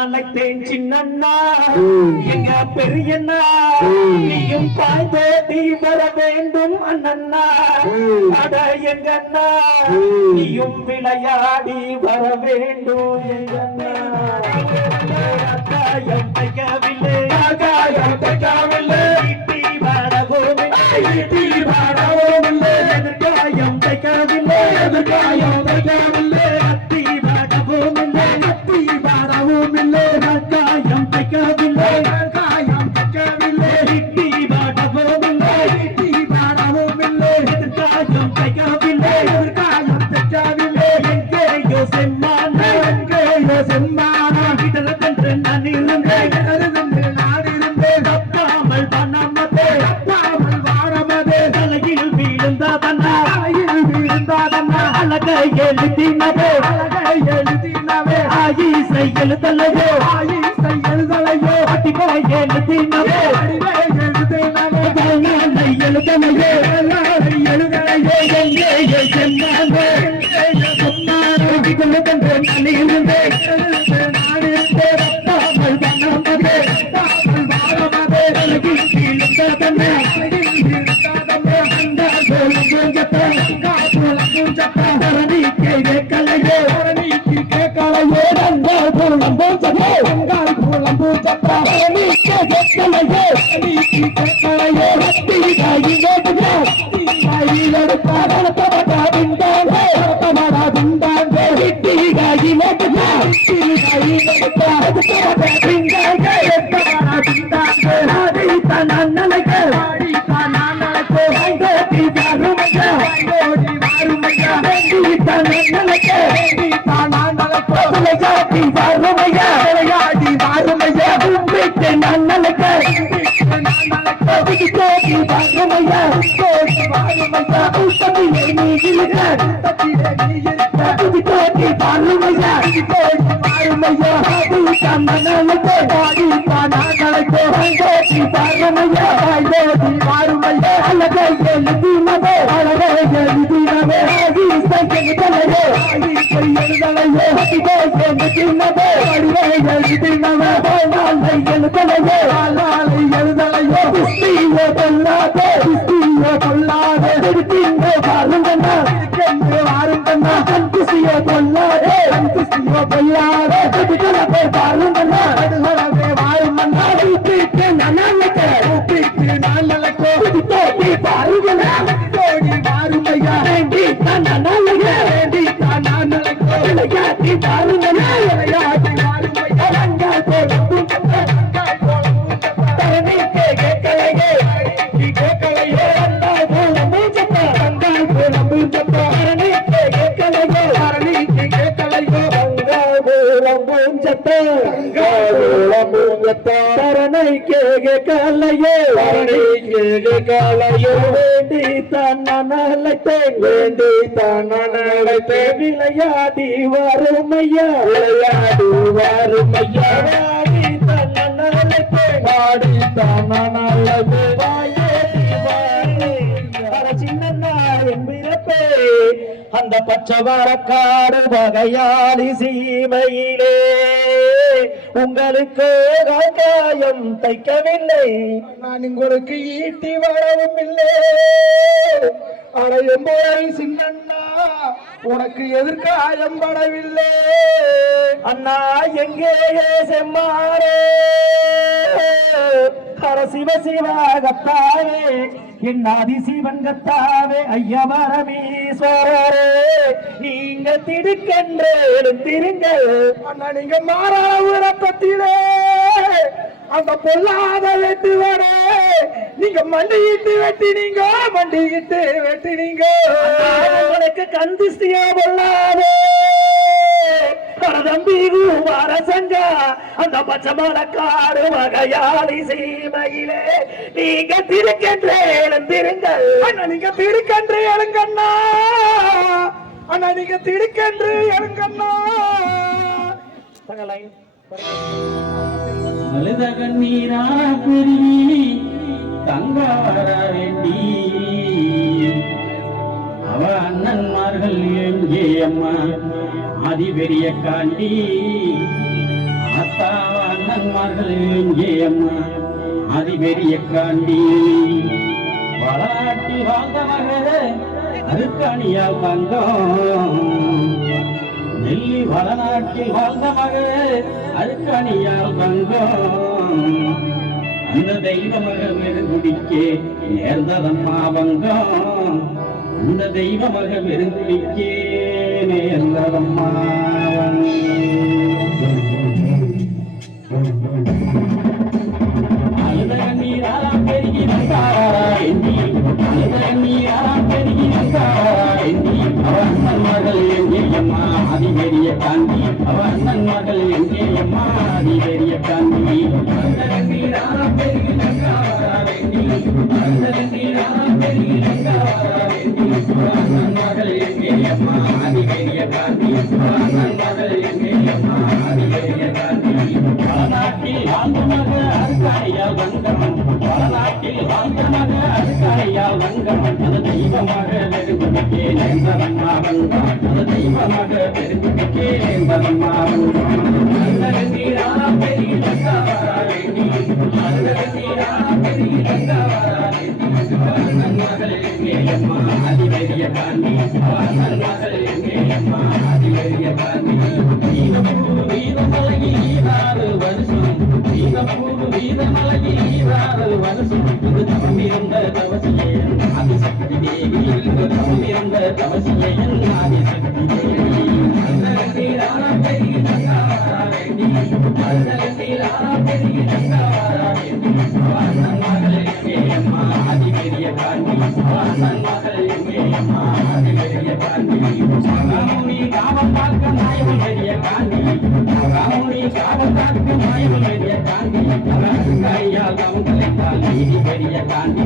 அழைத்தேன் சின்னண்ணா எங்க பெரியண்ணா நீயும் பாய்ந்தோடி வர வேண்டும் அண்ணண்ணா அட எங்கண்ணா நீயும் விளையாடி வர வேண்டும் எங்கண்ணா காயம் தைக்கவில்லை காயம் தைக்கவில்லை ஈட்டி வரவும் ஈட்டி வரவும் இல்லை எதிர்காயம் தைக்கவில்லை எதிர்காயம் தைக்கவில்லை கத்தி வரவும் இல்லை கத்தி வரவும் இல்லை காயம் தைக்கவில்லை காயம் தைக்கவில்லை ஈட்டி வரவும் இல்லை ஈட்டி வரவும் இல்லை எதிர்காயம் தைக்கவில்லை எதிர்காயம் தைக்கவில்லை எங்கேயோ செம்மான எங்கேயோ செம்மான கிடலதென்று நான் இருந்தேன் நான் இருந்தேன் தப்பாமல் பண்ணாமதே தப்பாமல் வாரமதே தலையில் விழுந்ததன்னா தலையில் விழுந்தாதம்மா அழக எழுதினதே அழகை எழுதினவே ஆயிசை எழுதலையோ ஆயிசை எழுதலையோ அடிமை எழுதினவே அடிமை எழுதினவே கல்யாணை எழுதலையோ எல்லாரை எழுதலையோ எங்கேயோ சென்னானே கிடலதென்று நான் இருந்தேன் நான் இருந்தேன் தப்பாமல் பண்ணாமதே தப்பாமல் வாரமதே தலையில் விழுந்ததன்னா தலையில் விழுந்தாதம்மா அந்த கோலங்கத்தான் காப்புலக்கும் சட்டம் தரணிக்கை கேட்கலையோ நீக்கி கேட்கலையோ நன்றால் கோலம் சட்டோ அங்கால் புலம்பு சட்டம் தரணிக்கை கேட்கலையோ நீக்கி கேட்கலையோ தீகாயி வேண்டுமோ கையில் எடுத்தால் நடத்தப்பட்ட பிண்டாங்க நடத்தமடா குண்டாங்க தீகாயி வேண்டுமோ கையில் எடுத்தால் நடத்தப்பட்ட பிண்டாங்க நடத்தமடா குண்டாங்க ஆதித்தான் அண்ணனுக்கு ஆடித்தான் நான் நடப்போம் ஐந்தோட்டி வாருமையா ஓடி வாருமையா ஆதித்தான் அண்ணனுக்கு ஆடித்தான் நான் நடப்போம் விளையாட்டி வாருமையா விளையாடி வாருமையா கும்பிட்டு அண்ணனுக்கு நான் நடப்போம் விளையாட்டி வாருமையா ஓடி வாருமையா கூட்டத்திலே நீ இருக்க தத்திலே நீ இருக்க விளையாட்டி வாருமையா ஓடி வாருமையா ஆதித்தான் அண்ணனுக்கு ஆடித்தான் நான் நடப்போம் ஐந்தோட்டி வாருமையா ஓடி வாருமையா அழகை எழுதினவே அழகை எழுதினவே ஆதிசை எழுதலையோ ஆயிசை எழுதலையோ அதிகோ எழுதினவே அடிவை எழுதினவே நாளை எழுதலையோ நாளை எழுதலையோ கிறிஸ்தியோ கொல்லாதே கிறிஸ்தியோ கொள்ளாதே திருப்பிங்கோ பாருங்கண்ணா இருக்கென்று வாருங்கண்ணா கன்குசியோ கொல்லாதே கிறிஸ்தியோ கொள்ளாதே திருப்பிகளப்பை பாருங்கண்ணா நடுகளவே வாருமண்ணா வீட்டுக்கு நனனுக்கு கூப்பிட்டு நான் நடக்கோ தோட்டி பாருங்கண்ணா ஓடி வாருமையா வேண்டி தன்னலையே வேண்டித்தான் நான் நடக்கோ விளையாட்டி பாருங்கண்ணா விளையாடி வாருமையா அலங்கால் போலும் தரணிக்கு கேட்கலையே கேட்கலையோ அந்தால் போலும் மூச்சத்தா அங்கால் புலம்பு சட்டம் தரணிக்கு கேட்கலையே அரணிக்கு கேட்கலையோ அங்கால் போலும் மூச்சத்தா தரனை கேட்கலையே கேட்கலையோ வேண்டி தன்னலைத்தேன் வேண்டித்தான் நான் அழைத்தேன் விளையாடி வறுமையா விளையாடி வாருமையா விளையாடி தன்னலைத்தேன் பாடித்தான் நான் அழைத்தேன் அந்த பச்சவரக்காடு வகையாளி சீமையிலே உங்களுக்கு காயம் தைக்கவில்லை நான் உங்களுக்கு ஈட்டி வரவும் இல்லை அடையும் போய் சின்னண்ணா உனக்கு எதிர்காயம் படவில்லை அண்ணா எங்கேயே செம்மாரே ஹர சிவ சிவகத்தாவே என்னாதி சிவன் கத்தாவே ஐயவரமீஸ்வரரே நீங்க திடுக்கென்று எழுந்திருங்கள் அண்ணா நீங்க மாறாத உறப்பத்திலே அந்த பொல்லாத வெட்டுவரே நீங்க மண்டியிட்டு வெட்டினீங்க மண்டியிட்டு வெட்டினீங்க உங்களுக்கு கந்திஸ்தியா பொல்லாதே தம்பி அரசங்க அந்த பச்சமரக்காடு வகையாளி சீமையிலே நீங்க திருக்கென்றே எழுந்திருங்கள் அண்ணா நீங்க திடுக்கென்று எழுங்கண்ணா அண்ணா நீங்க திடுக்கென்று எழுங்கண்ணா அழுத கண்ணீரா குருவி தங்க வர வேண்டி அவ அண்ணன்மார்கள் எங்கே அம்மா அதிபெரிய காண்டி அத்தாவ அண்ணன்மார்கள் எங்கே அம்மா அதிபெரிய காண்டி வளநாட்டில் வாழ்ந்தவர்கள் அருக்காணியால் தங்கம் நெல்லி வளநாட்டில் வாழ்ந்த மகள் அருக்காணியால் வந்தோம் அந்த தெய்வ மக குடிக்கே நேர்ந்ததம்மா வந்தோம் அந்த தெய்வ மக குடிக்கே நேர்ந்ததம்மா அழுத கண்ணீராலாம் பெருகி வந்தாரா எண்ணி அழுத கண்ணீராலாம் பெருகி வந்தாரா எண்ணி அவ அண்ணன் மகள் எங்கேயம்மா அதிபெரிய காந்தி அவ அண்ணன் மகள் எங்கேயம்மா அதிபெரிய காந்தி அழுத கண்ணீராலாம் பெருகி வந்தாரா எண்ணி அழுத கண்ணீராலாம் பெருகி வந்தாரா எண்ணி அவ அண்ணன் மகள் எங்கேயம்மா அதிபெரிய காந்தி அவ அண்ணன் மகள் எங்கேயம்மா அதிபெரிய காந்தி வளநாட்டில் வாழ்ந்த மக அருக்காணியால் வந்தவன் வளநாட்டில் வாழ்ந்த மக அருக்காணியால் வந்தவன் அந்த தெய்வமாக பெருங்குடிக்கே நேர்ந்தவன்மா வந்தான் அந்த தெய்வமாக பெருங்குடிக்கே நேர்ந்தவன்மா வந்தான் அருகந்தீரா பெரிய தங்காவரா வேண்டி அருகந்தீரா பெரிய தங்காவரா வேண்டி அண்ணன் மகள் எங்கேயம்மா அதிபெரிய காந்தி அண்ணன் மகள் எங்கேயம்மா அதிபெரிய காந்தி வீரமலையில் ஈராறு வருஷம் வீரமலையில் ஈராறு வருஷம் இது தவம் இருந்த தவசியன் ஆதிசக்தி தேவி இது தவம் இருந்த தவசியன் ஆதிசக்தி தேவி அண்ணகந்தீரான பெரிய தங்காவரா வேண்டி அண்ணகந்தீரான பெரிய தங்காவரா வேண்டி அண்ணன் மகள் எங்கேயம்மா அதிபெரிய காந்தி அண்ணன் மகள் எங்கேயம்மா அதிபெரிய காந்தி ராமுனி காவல் பார்க்க நாயவன் பெரிய காந்தி ராமுனி காவல் பார்க்க நாயவன் பெரிய காந்தி அருக்காணியால் தங்களைத்தால் நீதி பெரிய காந்தி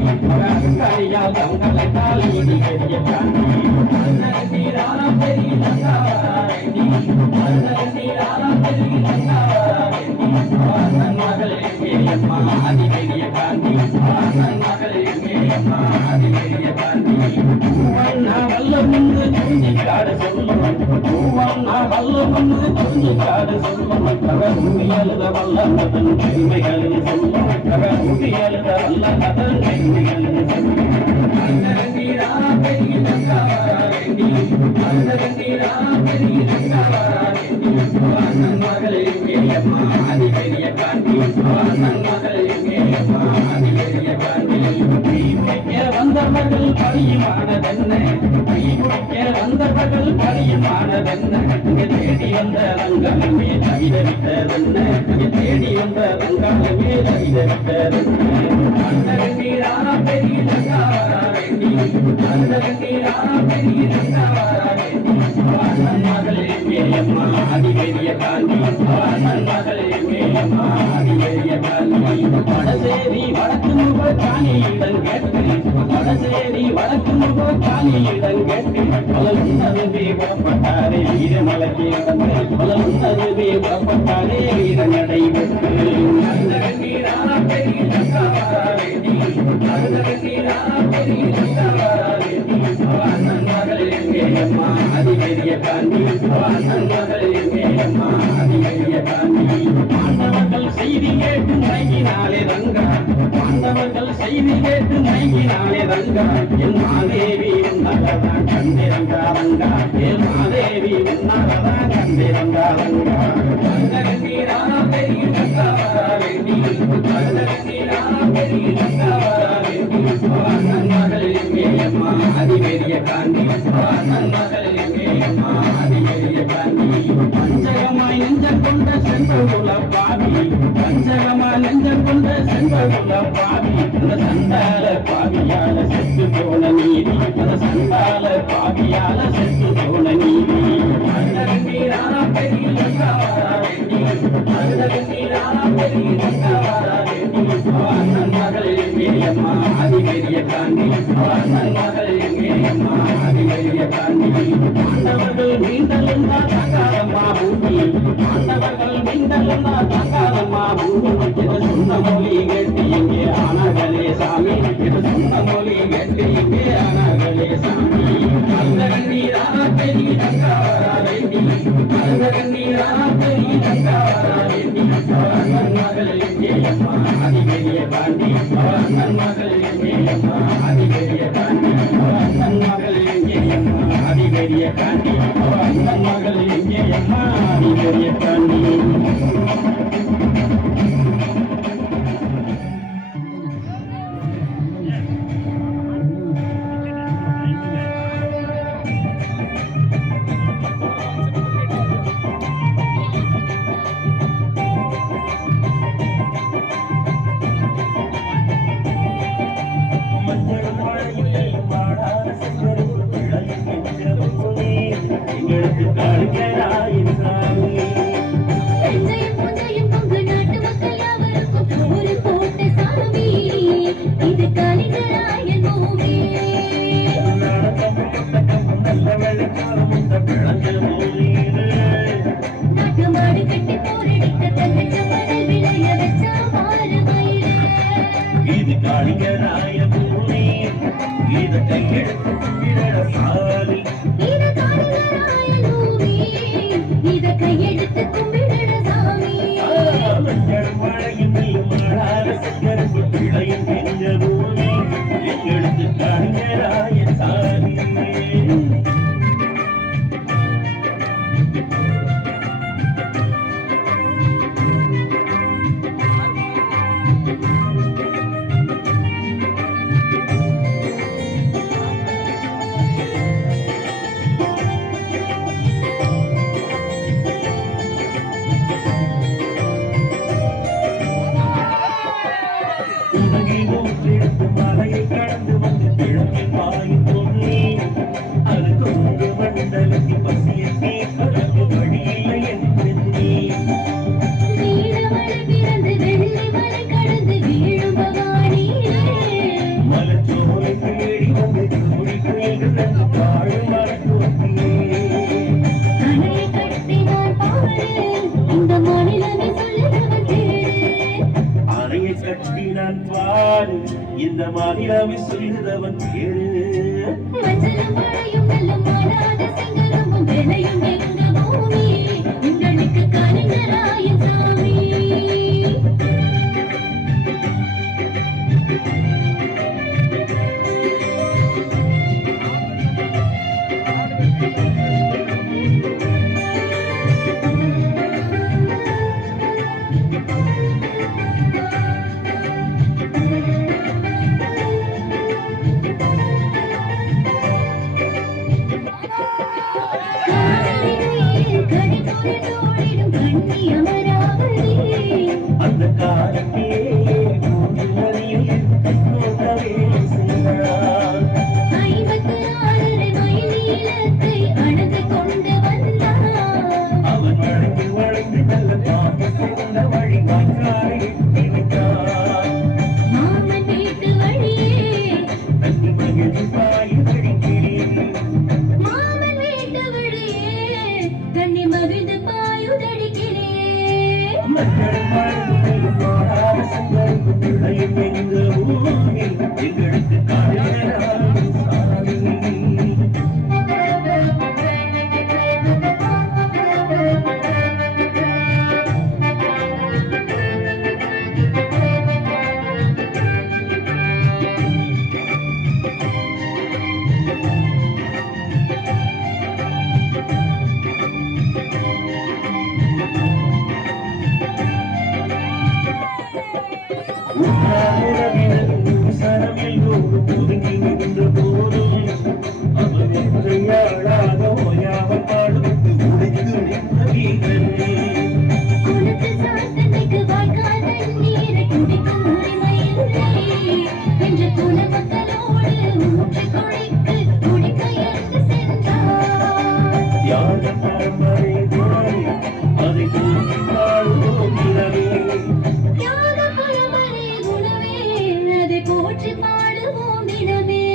அருக்காணியால் தங்களைத்தால் நீதி பெரிய காந்தி அண்ணகந்தீரான பெரிய தங்காவரா வேண்டி அண்ணகந்தீரான பெரிய தங்காவரா வேண்டி அண்ணன் மகள் எங்கேயம்மா அதிபெரிய காந்தி அண்ணன் மகள் எங்கேயம்மா அதிபெரிய காந்தி நான் வல்ல முன்னு துணிக்காடு சொல்லுவன் நான் வல்ல முன்னு துணிக்காடு சொல்லுவன் கவர்ந்து எழுத வல்ல மதன் பெருமைகளில் சொல்லுவன் கவர்ந்து எழுத வல்ல மதன் பெருமைகளில் சொல்லுவன் அண்ணகந்தீரா பெரிய தங்காவரா வேண்டி அண்ணகந்தீரா பெரிய தங்காவரா வேண்டி அண்ணன் மகள் எங்கேயம்மா அதிபெரிய காந்தி அண்ணன் மகள் எங்கேயம்மா அதிபெரிய காந்தி வந்தவர்கள் பழியுமானதென்ன முடிக்க வந்தவர்கள் பழியுமானதென்ன இங்கே தேடி வந்த ரங்காலமே தவிதவிட்டதென்ன இங்கே தேடி வந்த ரங்காலமே தவிதவிட்டதென்ன அண்ணகந்தீரான பெரிய தங்காவரா வேண்டி அண்ணகந்தீரான பெரிய தங்காவரா வேண்டி அண்ணன் மகள் எங்கேயம்மா அதிபெரிய காந்தி அண்ணன் மகள் எங்கேயம்மா அதிபெரிய காந்தி வடசேரி வடக்கு முக காணியிடம் கேட்டு வடசேரி வடக்கு முக காணியிடம் கேட்டு பலருந்ததுவே புறப்பட்டாரே வீரமலைக்கு நடந்து பலருந்ததுவே புறப்பட்டாரே வீரநடை பெற்று அண்ணகந்தீரான பெரிய தங்காவரா வேண்டி அண்ணகந்தீரான பெரிய தங்காவரா வேண்டி அண்ணன் மகள் எங்கேயம்மா அதிபெரிய காந்தி அண்ணன் மகள் எங்கேயம்மா அதிபெரிய காந்தி பாண்டவர்கள் செய்தி கேட்டு மயங்கினாலே ரங்கா பாண்டவர்கள் செய்தி கேட்டு மயங்கினாலே ரங்கா என் மாதேவி உன்னகதான் கண்டிரங்கா ரங்கா என் மாதேவி உன்னகதான் கண்டிரங்கா ரங்கா அண்ணகந்தீரான பெரிய தங்காவரா வேண்டி அண்ணகந்தீரான பெரிய தங்காவரா வேண்டி அண்ணன் மகள் எங்கேயம்மா அதிபெரிய காந்தி அண்ணன் மகள் எங்கேயம்மா அதிபெரிய காந்தி பஞ்சகமாய் நெஞ்சம் கொண்ட செங்கோல பாவி பஞ்சகமாய் நெஞ்சம் கொண்ட செங்கோல பாவி அந்த சண்டால பாவியால செத்து போன நீதி அந்த சண்டால பாவியால செத்து போன நீதி அண்ணகந்தீரான பெரிய தங்காவரா வேண்டி அண்ணகந்தீரான பெரிய தங்காவரா வேண்டி அண்ணன் மகள் எங்கேயம்மா அதிபெரிய காந்தி அண்ணன் மகள் எங்கேயம்மா அதிபெரிய காந்தி பாண்டவர்கள் மீண்டலந்தா தங்காரம்மா பூமி பாண்டவர்கள் மீண்டலந்தா தங்காரம்மா பூமி இது சொன்ன மொழி கேட்டு இங்கே ஆனார்களே சாமி இது சொன்ன மொழி கேட்டு இங்கே ஆனார்களே சாமி அண்ணகந்தீரான பெரிய தங்காவரா வேண்டி அண்ணகந்தீரான பெரிய தங்காவரா வேண்டி அண்ணன் மகள் எங்கேயம்மா அதிபெரிய காந்தி அண்ணன் மகள் எங்கேயம்மா அதிபெரிய காந்தி அண்ணன் மகள் எங்கேயம்மா அதிபெரிய காந்தி அண்ணன் மகள் எங்கேயம்மா அதிபெரிய காந்தி மஞ்சள் மழையும் மாறாத சங்கரப்பு பிழையும் எங்க பூமி எங்களுக்கு கலைஞராய சாமி மலையை கடந்து வந்து கிழக்கு பாயும் பொன்னி அது கொண்டு மண்டலத்தில் பசியை தீர்ப்பதற்கு வழியில்லை என்று நீ மலச்சோலை தேடி வந்து முடிக்கு வாழும் மரத்தோட்டியே அணையை கட்டி நான் பாரு இந்த மாநிலமே சொல்லுதவன் கேளு அந்த காலத்திலே அவன் வழங்கி வழங்கி நல்ல பாட்டு சொன்ன வழி வாய்க்காரை தண்ணி மகிழ்ச்சி பாய் வழிக்கிறேன் மக்கள் வாழ்க்கையில் மாறாத சங்கரிப்பு பிழையும் எங்க பூமி எங்களுக்கு கலைஞராக சாமி ஒதுங்கி நின்ற போதும் அவன் கையாளாக ஓயாமல் பாடுவித்து உடைத்து நின்ற வீரனே யாக பரம்பரை அதை கூட்டி பாடுவோம் இரவே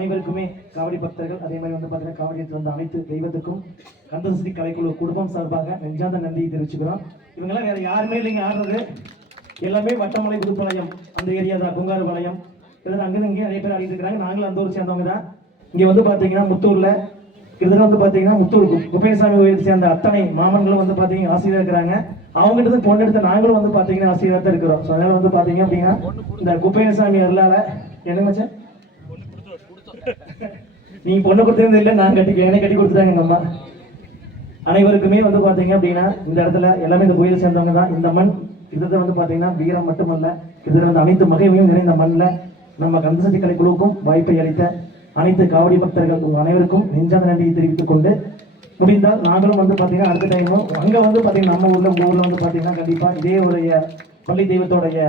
அனைவருக்குமே காவடி பக்தர்கள் அதே மாதிரி வந்து பார்த்தீங்கன்னா காவடியத்தில் வந்த அனைத்து தெய்வத்துக்கும் கந்தசக்தி கலைக்குழு குடும்பம் சார்பாக நெஞ்சார்ந்த நன்றியை தெரிவிச்சுக்கிறோம். இவங்கெல்லாம் வேற யாருமே இல்லைங்க ஆடுறது, எல்லாமே வட்டமலை புதுப்பாளையம் அந்த ஏரியா தான், குங்காரபாளையம் இதெல்லாம் அங்கிருந்து இங்கே நிறைய பேர் ஆடிட்டு இருக்கிறாங்க. நாங்களும் அந்த ஊர் சேர்ந்தவங்க தான். இங்கே வந்து பார்த்தீங்கன்னா முத்தூர்ல கிட்டத்தட்ட வந்து பார்த்தீங்கன்னா முத்தூர் குப்பேசாமி கோயில் சேர்ந்த அத்தனை மாமன்களும் வந்து பார்த்தீங்கன்னா ஆசிரியர் இருக்கிறாங்க. அவங்ககிட்ட இருந்து பொண்ணு எடுத்து நாங்களும் வந்து பார்த்தீங்கன்னா ஆசிரியர் தான் இருக்கிறோம். ஸோ அதனால வந்து பார்த்தீங்க அப்படின்னா இந்த குப்பேசாமி அருளால என்ன மச்சான் நீங்க பொண்ணு கொடுத்தது இல்லை, நான் எனக்கு கட்டி கொடுத்துட்டாங்க எங்க அம்மா. அனைவருக்குமே வந்து பாத்தீங்க அப்படின்னா இந்த இடத்துல எல்லாமே இந்த கோயிலை சேர்ந்தவங்க தான். இந்த மண் கிட்டத்தட்ட வந்து பாத்தீங்கன்னா வீரம் மட்டுமல்ல, கிட்டத்தட்ட வந்து அனைத்து மகிமையும் நிறைந்த மண்ணில் நம்ம கந்தசக்தி கலைக்குழுவுக்கும் வாய்ப்பை அளித்த அனைத்து காவடி பக்தர்கள் உங்க அனைவருக்கும் நெஞ்சார்ந்த நன்றியை தெரிவித்துக் கொண்டு, முடிந்தால் நாங்களும் வந்து பாத்தீங்கன்னா அடுத்த டைமும் அங்க வந்து பாத்தீங்கன்னா நம்ம ஊர்ல உங்க ஊர்ல வந்து பாத்தீங்கன்னா கண்டிப்பா இதே உடைய பள்ளி தெய்வத்தோடைய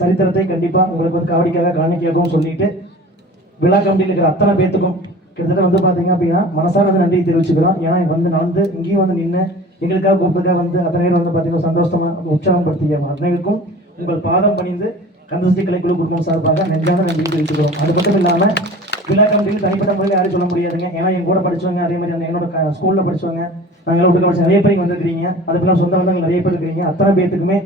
சரித்திரத்தை கண்டிப்பா உங்களுக்கு வந்து காவடிக்காக காணிக்கையாகவும் சொல்லிட்டு விழா கமிட்டியில் இருக்கிற அத்தனை பேத்துக்கும் கிட்டத்தட்ட வந்து பாத்தீங்க அப்படின்னா மனசார வந்து நன்றியை தெரிவிச்சுக்கிறோம். ஏன்னா வந்து இங்கேயும் வந்து நின்று எங்களுக்காக கூப்பிட்டுக்காக வந்து அத்தனை பேர் வந்து பாத்தீங்கன்னா சந்தோஷமா உற்சாகப்படுத்திய அனைவருக்கும் உங்கள் பாதம் பணிந்து கந்தசக்தி கலைக்குழு குடும்பம் சார்பாக நெஞ்சான நன்றியை தெரிவிச்சுக்கிறோம். அது மட்டும் இல்லாம விழா கமிட்டியில் தனிப்பட்ட முறையில் யாரும் சொல்ல முடியாதுங்க. ஏன்னா என் கூட படிச்சவங்க அதே மாதிரி அந்த என்னோட ஸ்கூல்ல படிச்சவங்க நாங்கள் விட்டு படிச்ச நிறைய பேர் வந்திருக்கிறீங்க. அதுக்கெல்லாம் சொந்த வந்தவங்க நிறைய பேர் இருக்கிறீங்க. அத்தனை பேத்துக்குமே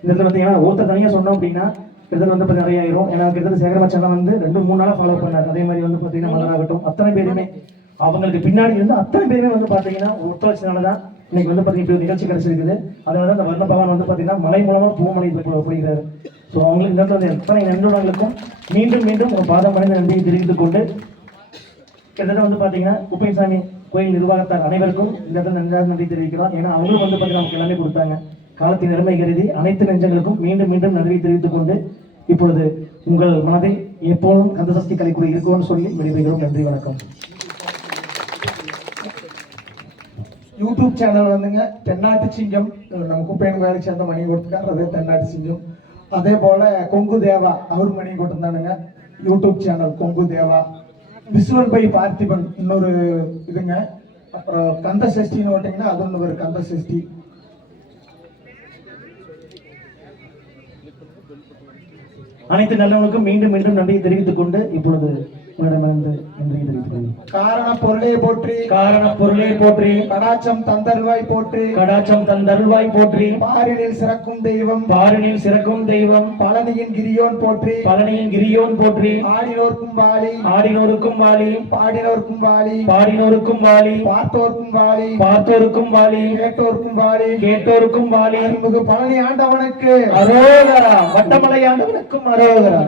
இந்த இடத்துல பார்த்தீங்கன்னா ஒருத்தர் தனியாக சொன்னோம் அப்படின்னா கிட்டத்தட்ட வந்து நிறைய ஆயிரும். ஏன்னா கிட்டத்தட்ட சேகரமச்சான் வந்து 2-3 நாளா ஃபாலோ பண்ணார். அதே மாதிரி வந்து பாத்தீங்கன்னா மலராகட்டும் அத்தனை பேருமே அவங்களுக்கு பின்னாடி இருந்து அத்தனை பேருமே வந்து பாத்தீங்கன்னா ஒத்துழைச்சனாலதான் இன்னைக்கு வந்து பாத்தீங்கன்னா நிகழ்ச்சி கிடைச்சிருக்குது. அதனால அந்த வர்ண பகவான் வந்து பாத்தீங்கன்னா மலை மூலமா பூமலை புரிகிறாரு. ஸோ அவங்களுக்கு இந்த இடத்துல எத்தனை நண்பர்களுக்கும் மீண்டும் மீண்டும் ஒரு பாதம் பணிந்த நன்றியை தெரிவித்துக் கொண்டு கிட்டத்தட்ட வந்து பாத்தீங்கன்னா குப்பைசாமி கோயில் நிர்வாகத்தார் அனைவருக்கும் இந்த இடத்துல நன்றி தெரிவிக்கிறோம். ஏன்னா அவங்களும் வந்து பாத்தீங்கன்னா நமக்கு எல்லாமே கொடுத்தாங்க. காலத்தின் நிலைமை கருதி அனைத்து நெஞ்சங்களுக்கும் மீண்டும் மீண்டும் நன்றி தெரிவித்துக் கொண்டு இப்பொழுது உங்கள் மனதில் எப்போதும் கந்தசக்தி கலைக்குழு இருக்கும்னு சொல்லி விடைபெறுகிறோம். நன்றி, வணக்கம். யூடியூப் சேனல் வந்துங்க தென்னாட்டு சிங்கம், நம்ம குப்பையன் வேலை சேர்ந்த மணி கொடுத்துருக்காரு, அதே தென்னாட்டு சிங்கம். அதே போல கொங்கு தேவா அவர் மணி கொடுத்துருந்தானுங்க YouTube channel Kongu Deva. Visual by Parthiban இன்னொரு இதுங்க. அப்புறம் கந்த சஷ்டின்னு ஓட்டிங்கன்னா அது ஒன்று ஒரு கந்த சஷ்டி. அனைத்து நல்லவங்களுக்கும் மீண்டும் மீண்டும் நன்றியை தெரிவித்துக் கொண்டு இப்பொழுது காரண பொருளே போற்றி, காரண பொருளே போற்றி, கடாச்சம் தந்தருவாய் போற்றி, கடாச்சம் தந்தருவாய் போற்றி, பாரினில் சிறக்கும் தெய்வம், பாரினில் சிறக்கும் தெய்வம், பழனியின் கிரியோன் போற்றி, பழனியின் கிரியோன் போற்றி, ஆடினோர்க்கும் வாலி, ஆடினோருக்கும் வாலி, பாடினோர்க்கும் வாலி, பாடினோருக்கும் வாலி, பார்த்தோர்க்கும் வாலி, பார்த்தோருக்கும் வாலி, கேட்டோர்க்கும் வாலி, கேட்டோருக்கும் வாலி, பழனி ஆண்டவனுக்கு அரோகரா, வட்டமலை ஆண்டவனுக்கும் அரோகரா.